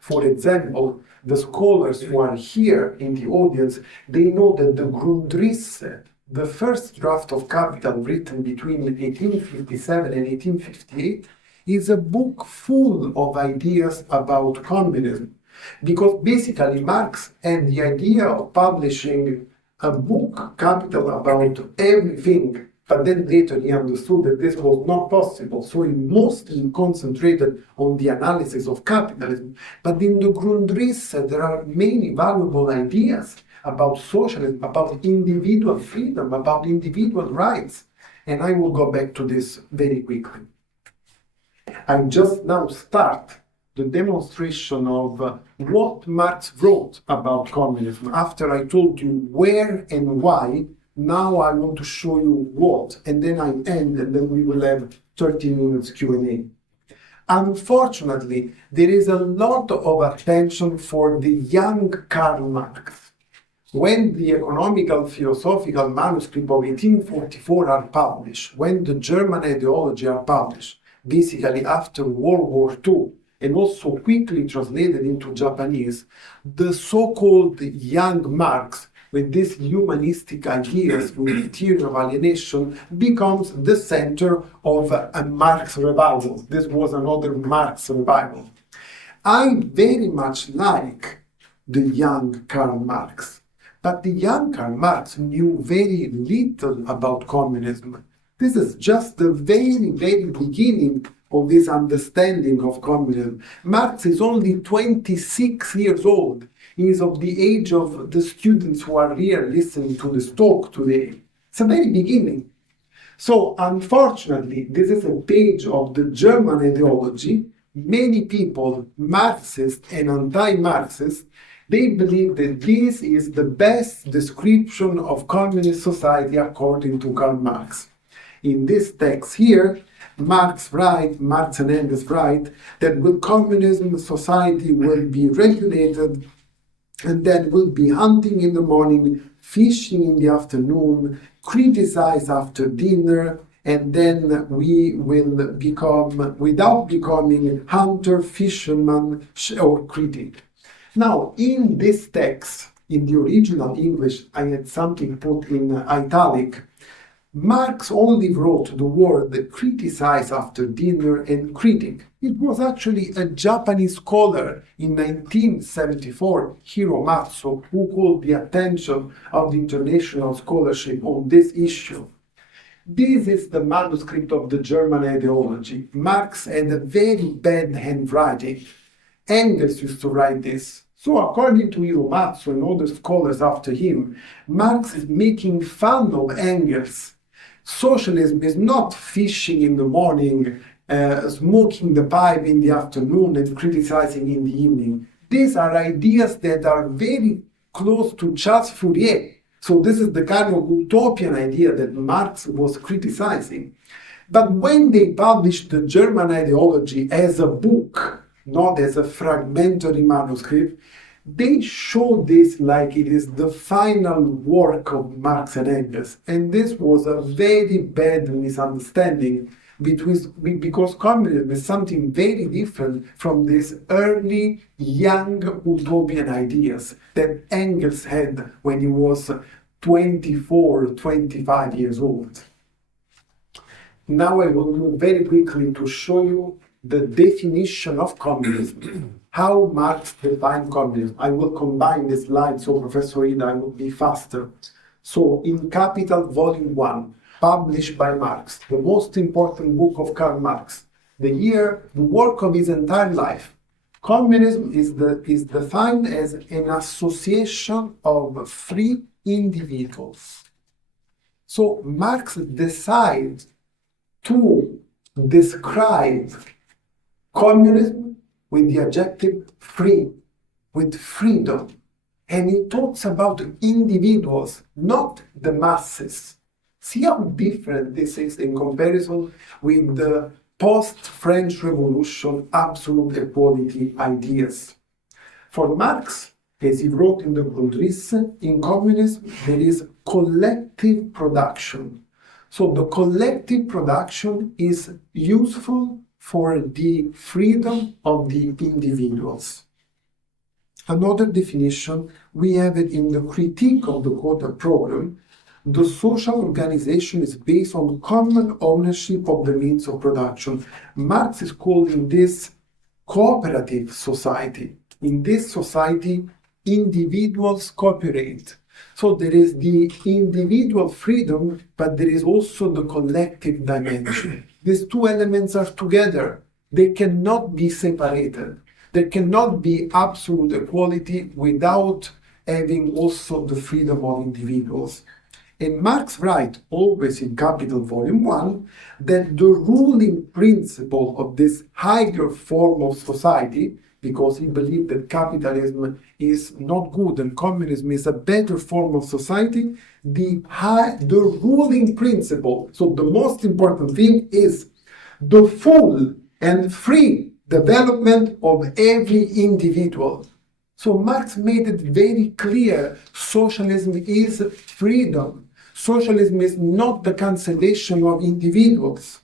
For example, the scholars who are here in the audience, they know that the Grundrisse, the first draft of Capital written between 1857 and 1858, is a book full of ideas about communism. Because basically Marx had the idea of publishing a book, Capital, about everything, but then later he understood that this was not possible, so he mostly concentrated on the analysis of capitalism. But in the Grundrisse, there are many valuable ideas about socialism, about individual freedom, about individual rights. And I will go back to this very quickly. I just now start the demonstration of what Marx wrote about communism. After I told you where and why, now I want to show you what, and then I end, and then we will have 30 minutes Q&A. Unfortunately, there is a lot of attention for the young Karl Marx. When the economical philosophical manuscript of 1844 are published, when the German ideology are published, basically after World War II, and also quickly translated into Japanese, the so-called young Marx, with these humanistic ideas with theory of alienation, becomes the center of a Marx revival. This was another Marx revival. I very much like the young Karl Marx, but the young Karl Marx knew very little about communism. This is just the very, very beginning of this understanding of communism. Marx is only 26 years old. He is of the age of the students who are here listening to this talk today. It's a very beginning. So unfortunately, this is a page of the German ideology. Many people, Marxists and anti-Marxists, they believe that this is the best description of communist society according to Karl Marx. In this text here, Marx and Engels write that with communism, society will be regulated, and then will be hunting in the morning, fishing in the afternoon, criticize after dinner, and then we will become, without becoming hunter, fisherman, or critic. Now, in this text, in the original English, I had something put in italic. Marx only wrote the word criticize after dinner and critic. It was actually a Japanese scholar in 1974, Hiro Matsu, who called the attention of the international scholarship on this issue. This is the manuscript of the German ideology. Marx had a very bad handwriting. Engels used to write this. So according to Hiro Matsu and other scholars after him, Marx is making fun of Engels. Socialism is not fishing in the morning, smoking the pipe in the afternoon and criticizing in the evening. These are ideas that are very close to Charles Fourier. So this is the kind of utopian idea that Marx was criticizing. But when they published the German ideology as a book, not as a fragmentary manuscript, they show this like it is the final work of Marx and Engels. And this was a very bad misunderstanding because communism is something very different from these early young utopian ideas that Engels had when he was 24, 25 years old. Now I will move very quickly to show you the definition of communism. How Marx defined communism. I will combine the slides so Professor Ida will be faster. So in Capital Volume 1, published by Marx, the most important book of Karl Marx, the work of his entire life, communism is defined as an association of free individuals. So Marx decided to describe communism with the adjective free, with freedom. And he talks about individuals, not the masses. See how different this is in comparison with the post-French Revolution absolute equality ideas. For Marx, as he wrote in the Grundrisse, in communism there is collective production. So the collective production is useful for the freedom of the individuals. Another definition, we have it in the critique of the quota program. The social organization is based on common ownership of the means of production. Marx is calling this cooperative society. In this society, individuals cooperate. So there is the individual freedom, but there is also the collective dimension. These two elements are together. They cannot be separated. There cannot be absolute equality without having also the freedom of individuals. And Marx writes, always in Capital Volume 1, that the ruling principle of this higher form of society, because he believed that capitalism is not good and communism is a better form of society, the ruling principle, so the most important thing is the full and free development of every individual. So Marx made it very clear, socialism is freedom. Socialism is not the cancellation of individuals.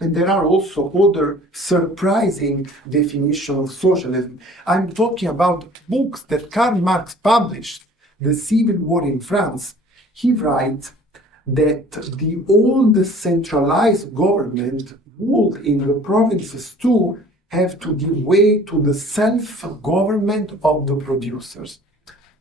And there are also other surprising definitions of socialism. I'm talking about books that Karl Marx published, The Civil War in France. He writes that the old centralized government ruled in the provinces too have to give way to the self-government of the producers.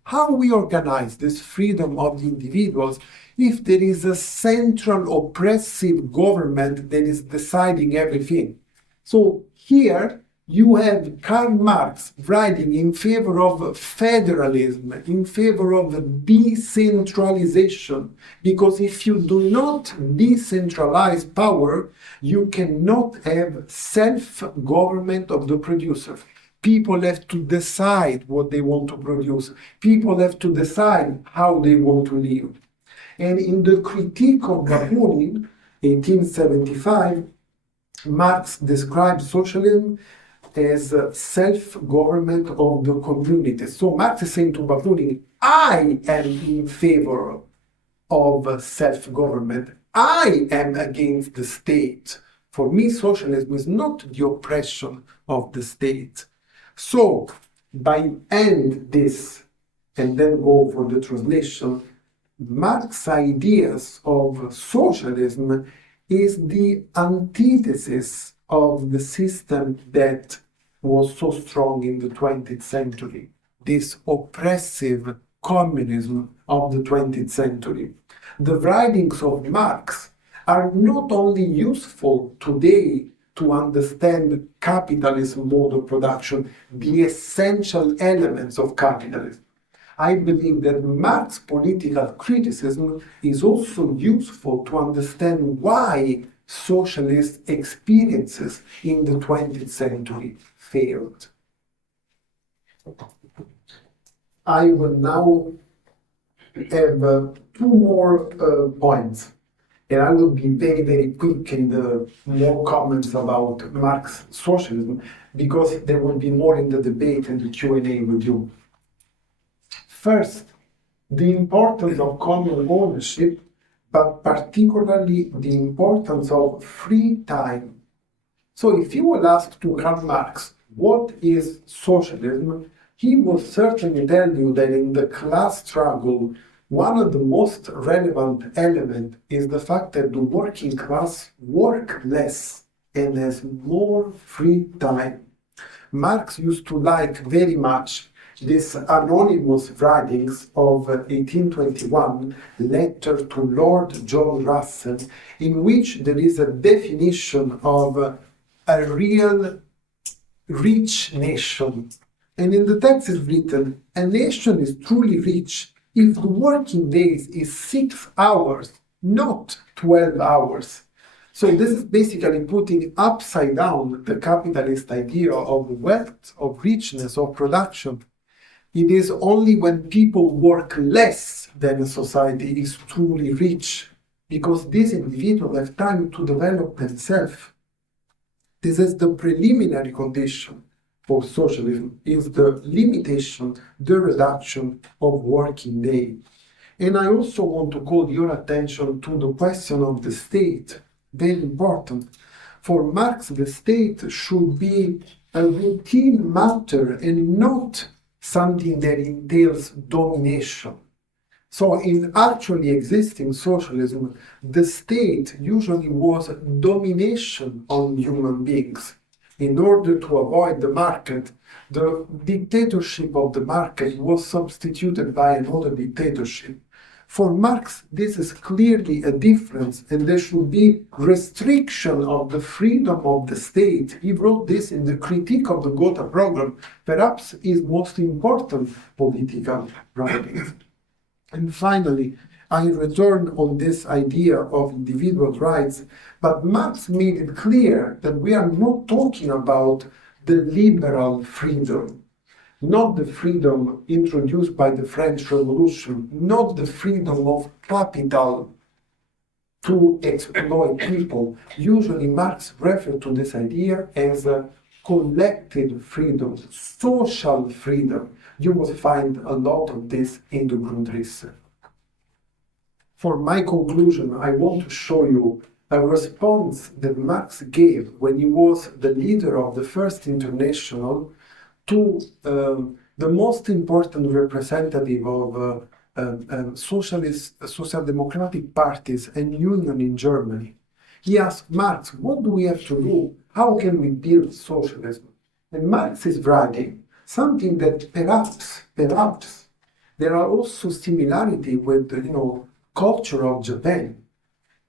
How we organize this freedom of the individuals if there is a central oppressive government that is deciding everything? So here you have Karl Marx writing in favor of federalism, in favor of decentralization, because if you do not decentralize power, you cannot have self-government of the producer. People have to decide what they want to produce. People have to decide how they want to live. And in the Critique of Bakunin, 1875, Marx describes socialism as self-government of the community. So Marx is saying to Bakunin, I am in favor of self-government. I am against the state. For me, socialism is not the oppression of the state. So, by end this, and then go for the translation, Marx's ideas of socialism is the antithesis of the system that was so strong in the 20th century, this oppressive communism of the 20th century. The writings of Marx are not only useful today to understand capitalism mode of production, the essential elements of capitalism. I believe that Marx's political criticism is also useful to understand why socialist experiences in the 20th century failed. I will now have two more points. And I will be very, very quick in the more comments about Marx socialism, because there will be more in the debate and the Q&A with you. First, the importance of common ownership, but particularly the importance of free time. So if you will ask to Karl Marx, what is socialism? He will certainly tell you that in the class struggle, one of the most relevant elements is the fact that the working class work less and has more free time. Marx used to like very much this anonymous writings of 1821, letter to Lord John Russell, in which there is a definition of a real rich nation. And in the text is written, a nation is truly rich if the working days is 6 hours, not 12 hours. So this is basically putting upside down the capitalist idea of wealth, of richness, of production. It is only when people work less than a society is truly rich, because these individuals have time to develop themselves. This is the preliminary condition for socialism, is the limitation, the reduction of working day. And I also want to call your attention to the question of the state, very important. For Marx, the state should be a routine matter and not something that entails domination. So in actually existing socialism, the state usually was domination on human beings. In order to avoid the market, the dictatorship of the market was substituted by another dictatorship. For Marx, this is clearly a difference, and there should be restriction of the freedom of the state. He wrote this in the Critique of the Gotha program, perhaps his most important political writings. And finally, I return on this idea of individual rights, but Marx made it clear that we are not talking about the liberal freedom, not the freedom introduced by the French Revolution, not the freedom of capital to exploit people. Usually Marx referred to this idea as a collective freedom, social freedom. You will find a lot of this in the Grundrisse. For my conclusion, I want to show you a response that Marx gave when he was the leader of the First International to the most important representative of social democratic parties and union in Germany. He asked Marx, what do we have to do? How can we build socialism? And Marx is writing something that perhaps there are also similarity with the culture of Japan.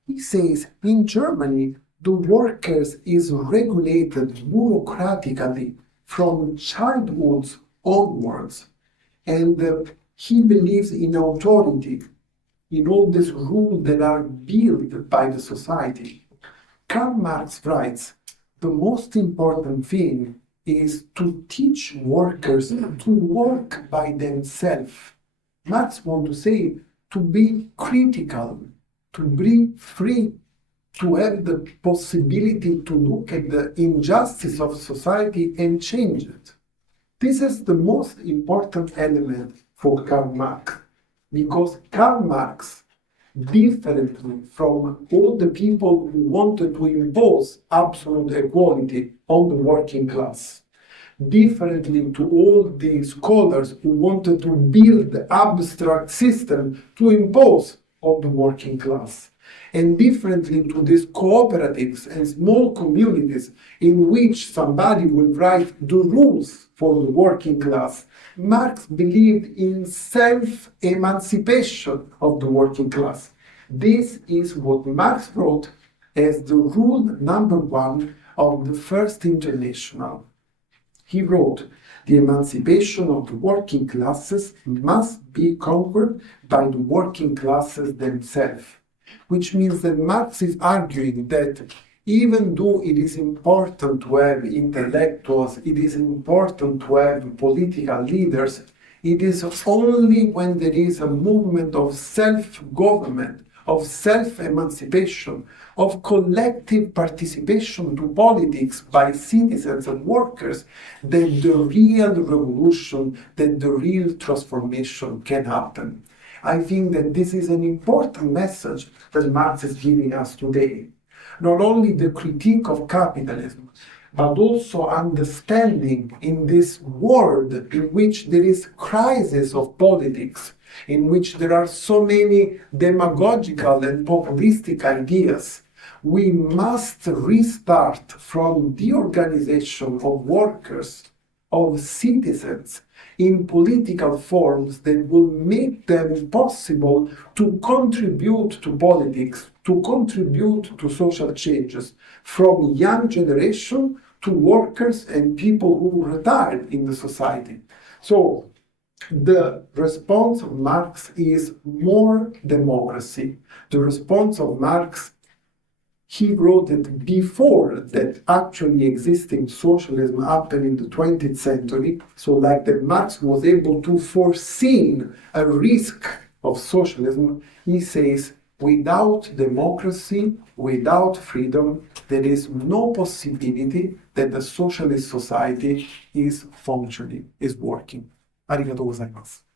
He says in Germany the workers is regulated bureaucratically from childhood onwards, and he believes in authority, in all these rules that are built by the society. Karl Marx writes, the most important thing is to teach workers to work by themselves. Marx wants to say to be critical, to be free, to have the possibility to look at the injustice of society and change it. This is the most important element for Karl Marx, because Karl Marx, differently from all the people who wanted to impose absolute equality on the working class, differently to all the scholars who wanted to build the abstract system to impose on the working class, and differently to these cooperatives and small communities in which somebody will write the rules for the working class, Marx believed in self-emancipation of the working class. This is what Marx wrote as the rule number 1 of the First International. He wrote, the emancipation of the working classes must be conquered by the working classes themselves, which means that Marx is arguing that even though it is important to have intellectuals, it is important to have political leaders, it is only when there is a movement of self-government, of self-emancipation, of collective participation to politics by citizens and workers that the real revolution, that the real transformation can happen. I think that this is an important message that Marx is giving us today. Not only the critique of capitalism, but also understanding in this world in which there is crisis of politics, in which there are so many demagogical and populistic ideas, we must restart from the organization of workers, of citizens, in political forms that will make them possible to contribute to politics, to contribute to social changes, from young generation to workers and people who retired in the society. So the response of Marx is more democracy. The response of Marx, he wrote it before that actually existing socialism happened in the 20th century. So like that Marx was able to foresee a risk of socialism. He says, without democracy, without freedom, there is no possibility that the socialist society is functioning, is working. ありがとうございます。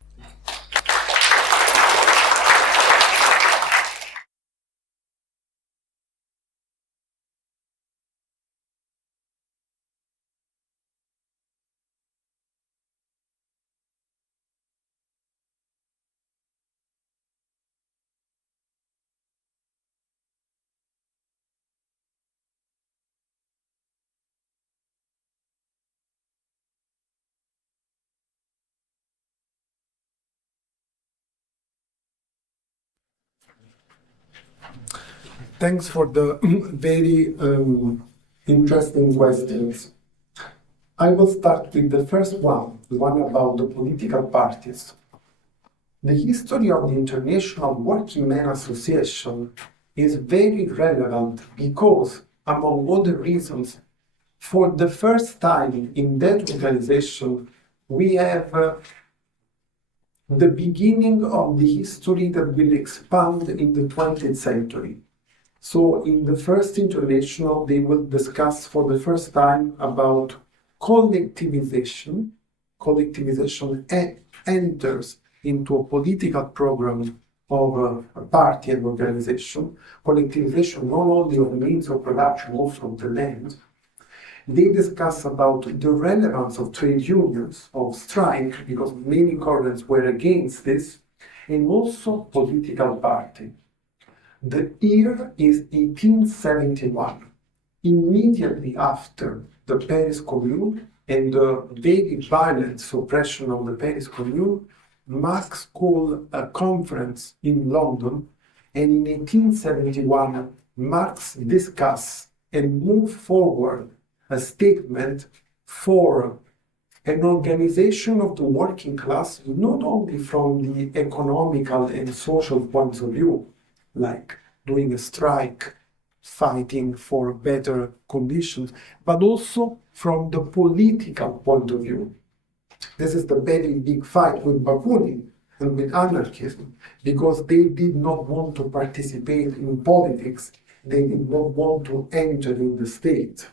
Thanks for the very interesting questions. I will start with the first one, the one about the political parties. the history of the International Working Men Association is very relevant because, among other reasons, for the first time in that organization, we have the beginning of the history that will expand in the 20th century. So in the first international, they will discuss for the first time about collectivization. Collectivization enters into a political program of a party and organization. Collectivization not only of the means of production, also of the land. They discuss about the relevance of trade unions, of strike, because many currents were against this, and also political party. The year is 1871, immediately after the Paris Commune and the very violent suppression of the Paris Commune. Marx called a conference in London, and in 1871, Marx discussed and moved forward a statement for an organization of the working class, not only from the economical and social points of view, like doing a strike, fighting for better conditions, but also from the political point of view. This is the very big fight with Bakunin and with anarchism, because they did not want to participate in politics, they did not want to enter in the state.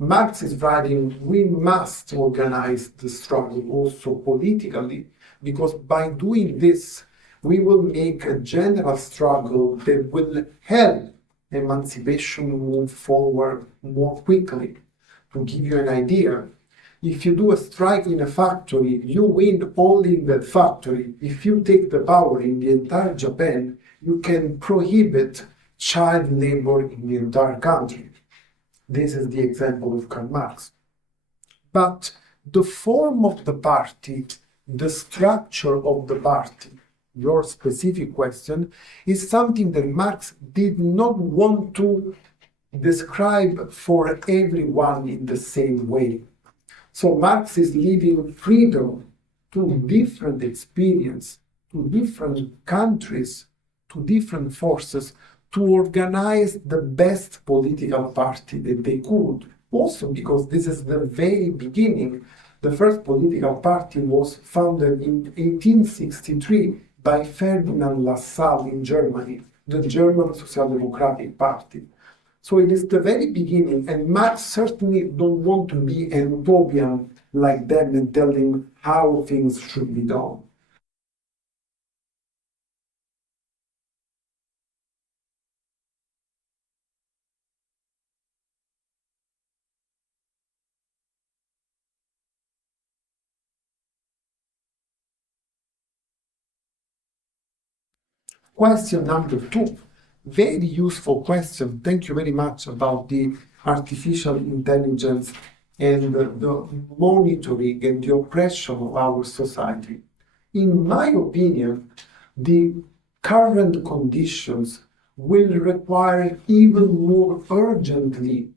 Marx is writing, we must organize the struggle also politically, because by doing this, we will make a general struggle that will help emancipation move forward more quickly. To give you an idea, if you do a strike in a factory, you win only in that factory. If you take the power in the entire Japan, you can prohibit child labor in the entire country. This is the example of Karl Marx. But the form of the party, the structure of the party, your specific question, is something that Marx did not want to describe for everyone in the same way. So Marx is leaving freedom to different experience, to different countries, to different forces, to organize the best political party that they could. Also because this is the very beginning. The first political party was founded in 1863 by Ferdinand Lassalle in Germany, the German Social Democratic Party. So it is the very beginning, and Marx certainly don't want to be a utopian like them and tell them how things should be done. Question number 2, very useful question. Thank you very much about the artificial intelligence and the monitoring and the oppression of our society. In my opinion, the current conditions will require even more urgently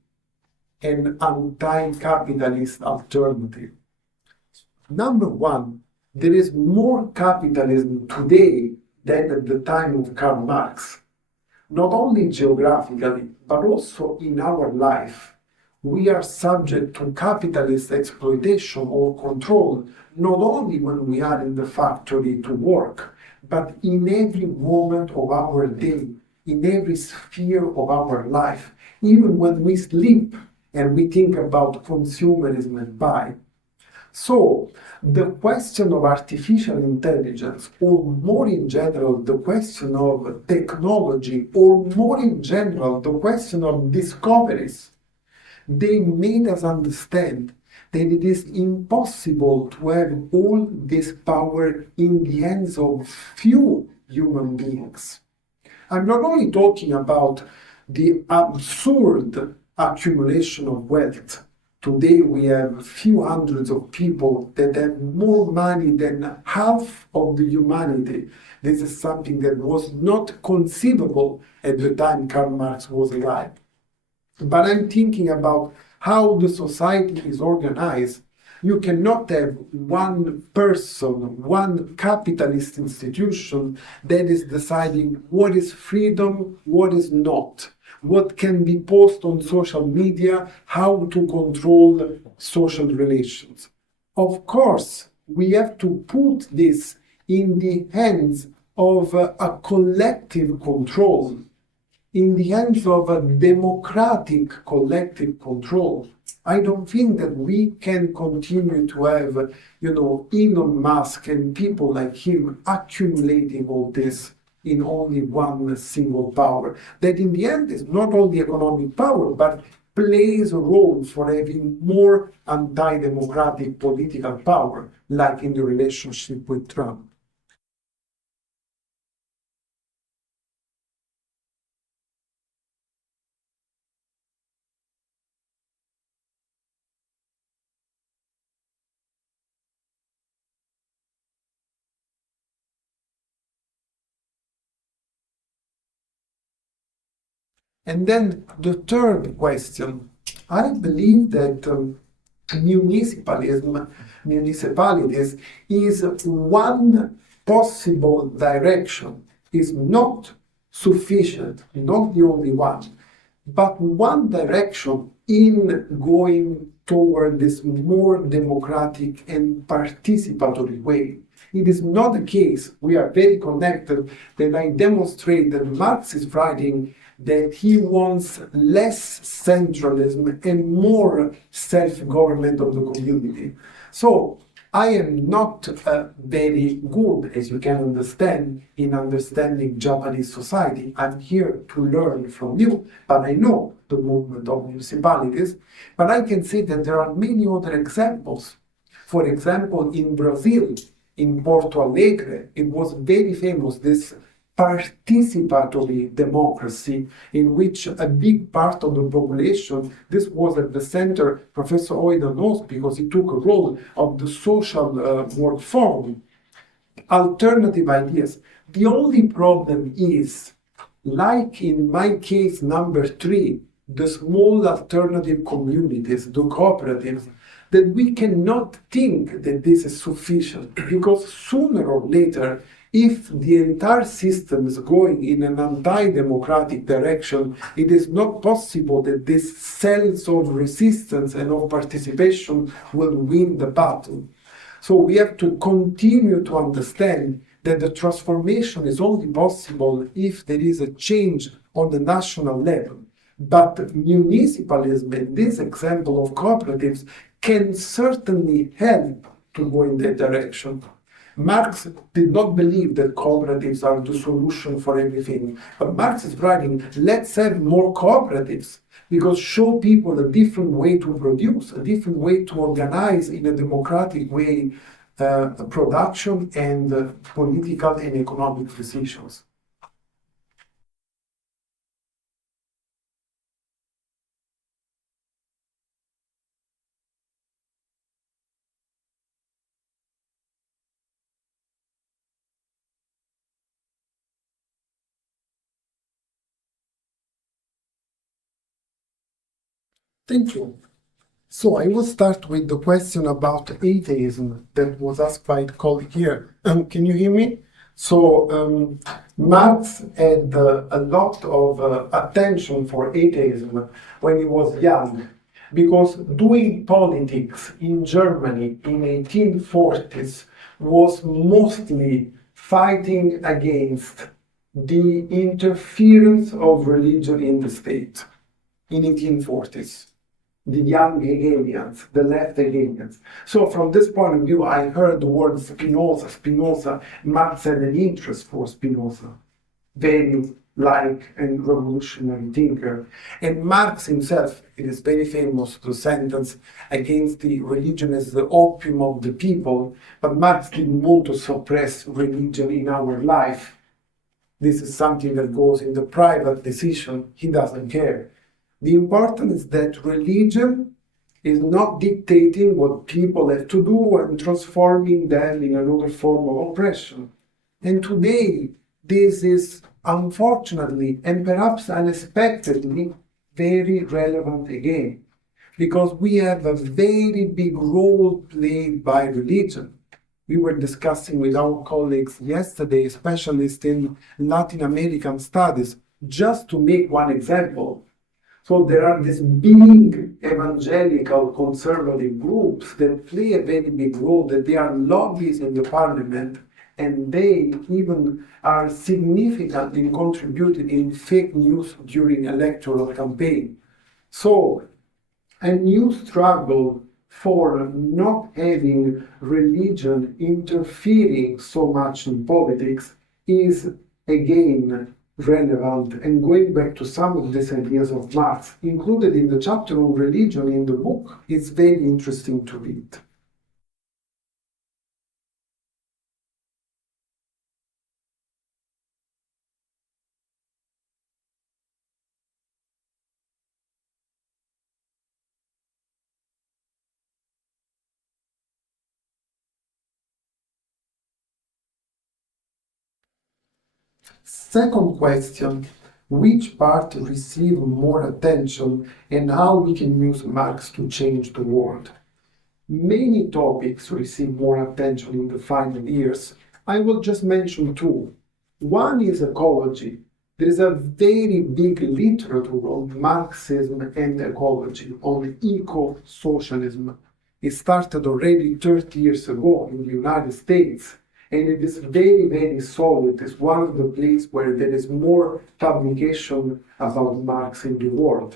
an anti-capitalist alternative. Number one, there is more capitalism today than at the time of Karl Marx. Not only geographically, but also in our life. We are subject to capitalist exploitation or control, not only when we are in the factory to work, but in every moment of our day, in every sphere of our life, even when we sleep and we think about consumerism and buy. So, the question of artificial intelligence, or more in general, the question of technology, or more in general, the question of discoveries, they made us understand that it is impossible to have all this power in the hands of few human beings. I'm not only talking about the absurd accumulation of wealth. Today we have a few hundreds of people that have more money than half of the humanity. This is something that was not conceivable at the time Karl Marx was alive. But I'm thinking about how the society is organized. You cannot have one person, one capitalist institution that is deciding what is freedom, what is not, what can be posted on social media, how to control social relations. Of course, we have to put this in the hands of a collective control, in the hands of a democratic collective control. I don't think that we can continue to have, Elon Musk and people like him accumulating all this in only one single power. That in the end is not only economic power, but plays a role for having more anti-democratic political power, like in the relationship with Trump. And then the third question, I believe that municipalities is one possible direction, is not sufficient, not the only one, but one direction in going toward this more democratic and participatory way. It is not the case, we are very connected, that I demonstrate that Marx is writing that he wants less centralism and more self-government of the community. So I am not very good, as you can understand, in understanding Japanese society. I'm here to learn from you, but I know the movement of municipalities. But I can say that there are many other examples. For example, in Brazil, in Porto Alegre, it was very famous, this participatory democracy in which a big part of the population, this was at the center, Professor Oida knows because he took a role of the social work forum, alternative ideas. The only problem is, like in my case number 3, the small alternative communities, the cooperatives, that we cannot think that this is sufficient because sooner or later, if the entire system is going in an anti-democratic direction, it is not possible that these cells of resistance and of participation will win the battle. So we have to continue to understand that the transformation is only possible if there is a change on the national level. But municipalism, in this example of cooperatives, can certainly help to go in that direction. Marx did not believe that cooperatives are the solution for everything. But Marx is writing, let's have more cooperatives, because show people a different way to produce, a different way to organize in a democratic way production and political and economic decisions. Thank you. So I will start with the question about atheism that was asked by the colleague here. Can you hear me? So Marx had a lot of attention for atheism when he was young, because doing politics in Germany in 1840s was mostly fighting against the interference of religion in the state in 1840s. The young Hegelians, the left Hegelians. So from this point of view, I heard the word Spinoza. Marx had an interest for Spinoza, very like a revolutionary thinker. And Marx himself, it is very famous, the sentence against the religion as the opium of the people, but Marx didn't want to suppress religion in our life. This is something that goes in the private decision, he doesn't care. The important is that religion is not dictating what people have to do and transforming them in another form of oppression. And today, this is unfortunately and perhaps unexpectedly very relevant again. because we have a very big role played by religion. We were discussing with our colleagues yesterday, specialists in Latin American studies, just to make one example. So there are these big evangelical conservative groups that play a very big role, that they are lobbies in the parliament, and they even are significantly contributing in fake news during electoral campaign. So a new struggle for not having religion interfering so much in politics is again relevant, and going back to some of these ideas of Marx included in the chapter on religion in the book, it's very interesting to read. Second question, which part receive more attention and how we can use Marx to change the world? Many topics receive more attention in the final years. I will just mention two. One is ecology. There is a very big literature on Marxism and ecology, on eco-socialism. It started already 30 years ago in the United States, and it is very, very solid. It's one of the places where there is more publication about Marx in the world.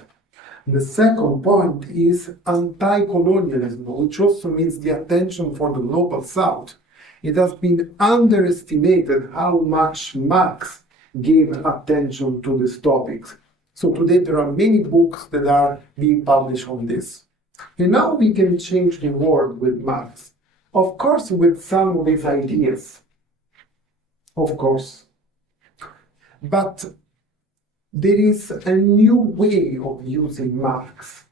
The second point is anti-colonialism, which also means the attention for the global south. It has been underestimated how much Marx gave attention to these topics. So today there are many books that are being published on this. And now we can change the world with Marx. Of course, with some of his ideas. Of course. But there is a new way of using Marx.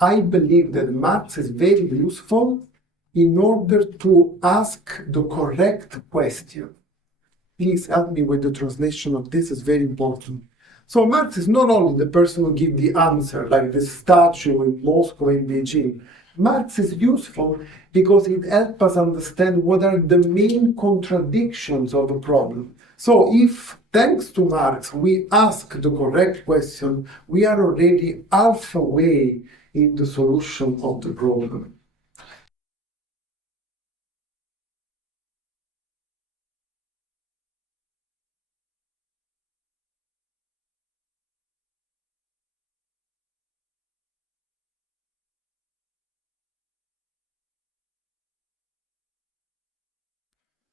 I believe that Marx is very useful in order to ask the correct question. Please help me with the translation of this, it's very important. So Marx is not only the person who gives the answer, like the statue in Moscow and Beijing. Marx is useful because it helps us understand what are the main contradictions of a problem. So if, thanks to Marx, we ask the correct question, we are already halfway in the solution of the problem.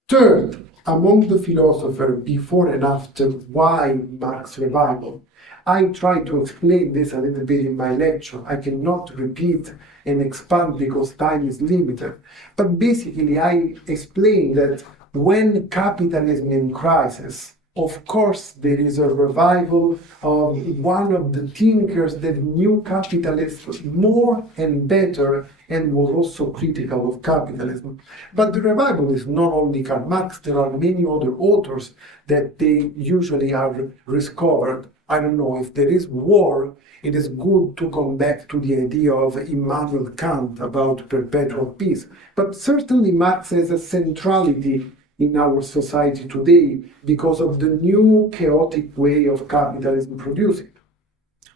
Third, among the philosophers before and after, why Marx revival? I try to explain this a little bit in my lecture. I cannot repeat and expand because time is limited. But basically, I explain that when capitalism in crisis, of course, there is a revival of one of the thinkers that knew capitalism more and better and was also critical of capitalism. But the revival is not only Karl Marx, there are many other authors that they usually are rediscovered. I don't know, if there is war, it is good to come back to the idea of Immanuel Kant about perpetual peace. But certainly Marx has a centrality in our society today because of the new chaotic way of capitalism producing.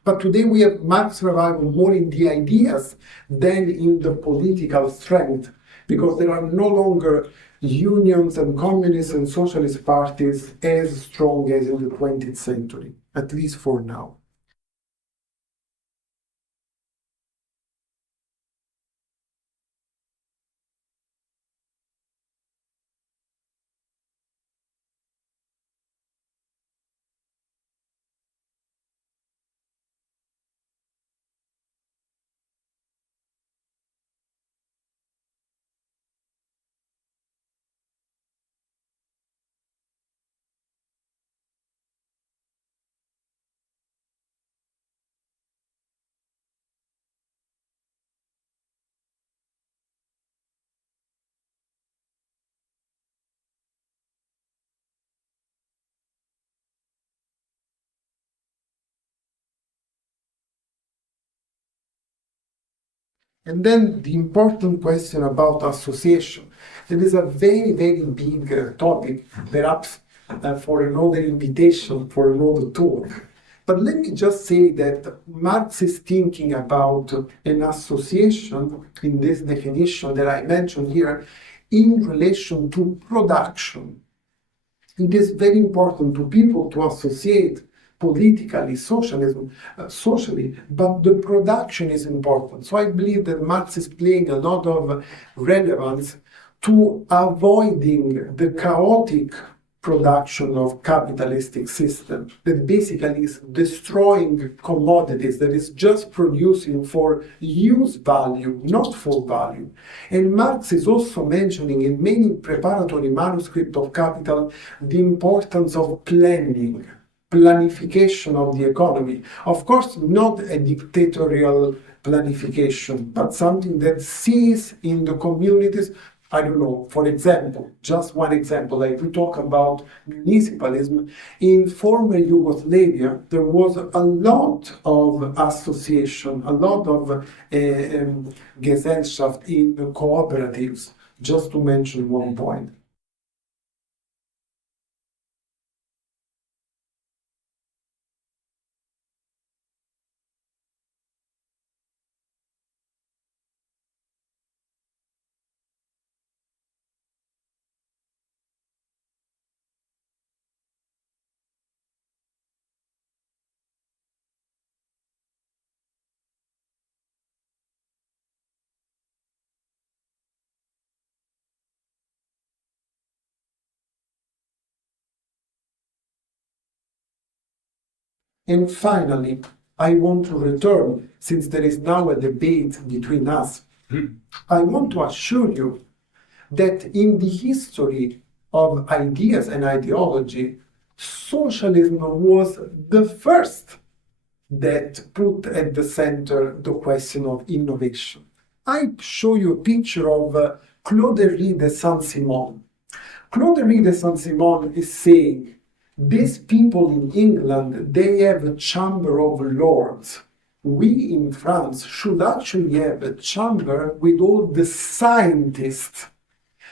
But today we have Marx revival more in the ideas than in the political strength, because there are no longer unions and communist and socialist parties as strong as in the 20th century, at least for now. And then the important question about association. There is a very, very big topic, perhaps for another invitation, for another talk. But let me just say that Marx is thinking about an association in this definition that I mentioned here in relation to production. It is very important to people to associate politically, socially, but the production is important. So I believe that Marx is playing a lot of relevance to avoiding the chaotic production of capitalistic system that basically is destroying commodities, that is just producing for use value, not for value. And Marx is also mentioning in many preparatory manuscripts of Capital the importance of planning, planification of the economy. Of course, not a dictatorial planification, but something that sees in the communities. I don't know, for example, just one example, like we talk about municipalism. In former Yugoslavia, there was a lot of association, a lot of Gesellschaft in cooperatives, just to mention one point. And finally, I want to return, since there is now a debate between us, I want to assure you that in the history of ideas and ideology, socialism was the first that put at the center the question of innovation. I show you a picture of Claude Henri de Saint-Simon. Claude Henri de Saint-Simon is saying, these people in England, they have a chamber of lords. We in France should actually have a chamber with all the scientists.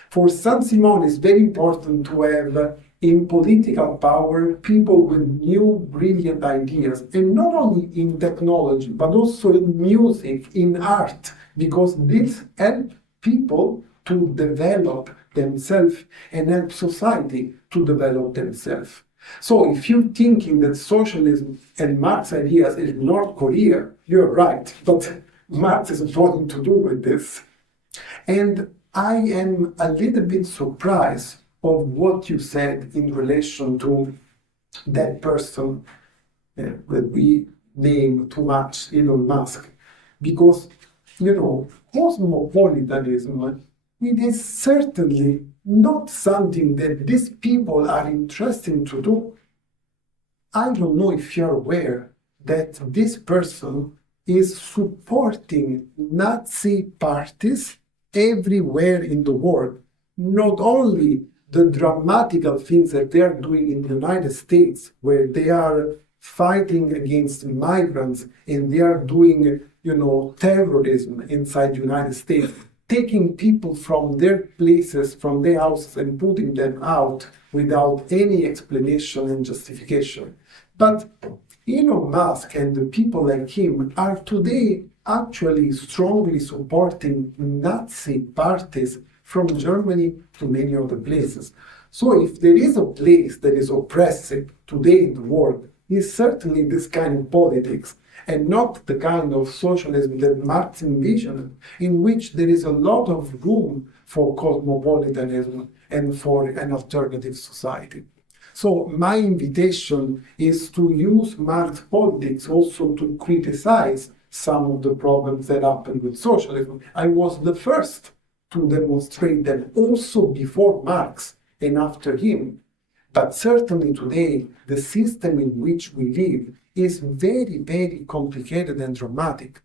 For Saint-Simon, it's very important to have in political power people with new brilliant ideas, and not only in technology, but also in music, in art, because this helps people to develop themselves and help society to develop themselves. So if you're thinking that socialism and Marx ideas is North Korea, you're right, but Marx has nothing to do with this. And I am a little bit surprised of what you said in relation to that person that we name too much Elon Musk, because, cosmopolitanism, it is certainly not something that these people are interested to do. I don't know if you're aware that this person is supporting Nazi parties everywhere in the world. Not only the dramatical things that they are doing in the United States, where they are fighting against migrants and they are doing, terrorism inside the United States, taking people from their places, from their houses, and putting them out without any explanation and justification. But Elon Musk and the people like him are today actually strongly supporting Nazi parties from Germany to many other places. So if there is a place that is oppressive today in the world, it's certainly this kind of politics, and not the kind of socialism that Marx envisioned, in which there is a lot of room for cosmopolitanism and for an alternative society. So my invitation is to use Marx politics also to criticize some of the problems that happened with socialism. I was the first to demonstrate them also before Marx and after him. But certainly today, the system in which we live is very, very complicated and dramatic.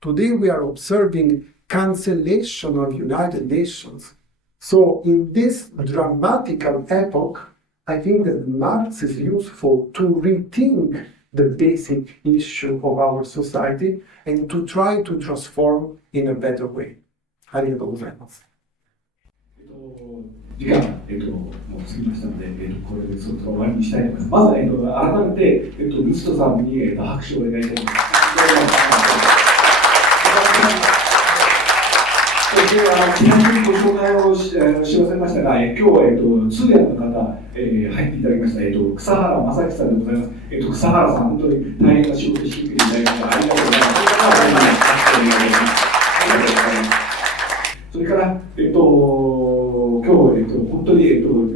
Today we are observing cancellation of United Nations. So in this dramatical epoch, I think that Marx is useful to rethink the basic issue of our society and to try to transform in a better way. ありがとうございます。時間が、もう過ぎましたので、これでそろそろ終わりにしたいと思います。まず、改めて、ミストさんに、拍手をお願いしたいと思います。ちなみにご紹介をし忘れましたが、今日は、通訳の方、入っていただきました、草原正樹さんでございます。草原さん、本当に大変な仕事をしてくれていただきまして、ありがとうございます。それから、今日、本当に、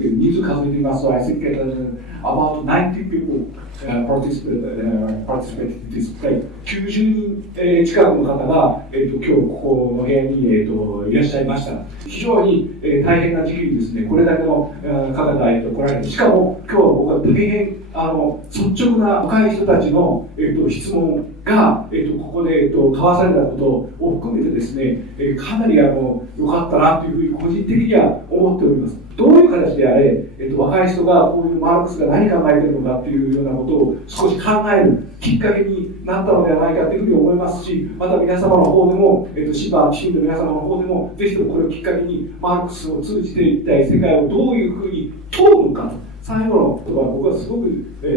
人数数えてみますと、I think about 90 people participated in this play。90人近くの方が、今日ここの部屋に、いらっしゃいました。非常に、大変な時期にですね、これだけの方が、来られて、しかも今日は僕は大変率直な若い人たちの、質問が、ここで、交わされたことを含めてですね、かなり良かったなというふうに個人的には思っております。どういう形であれ、若い人がこういうマルクスが何考えているのかというようなことを少し考えるきっかけになったのではないかというふうに思いますし、また皆様の方でも、市民の皆様の方でも、ぜひともこれをきっかけにマルクスを通じて一体世界をどういうふうに問うのか。最後の言葉は僕はすごく、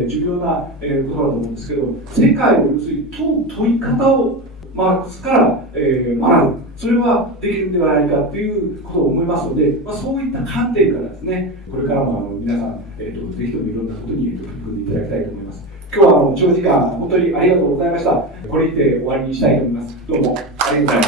重要な、言葉だと思うんですけど、世界を要するに問い方をマルクスから、学ぶ。それはできるんではないかということを思いますので、そういった観点からですね、これからも皆さん、ぜひともいろんなことに取り組んでいただきたいと思います。今日は長時間本当にありがとうございました。これにて終わりにしたいと思います。どうもありがとうございます。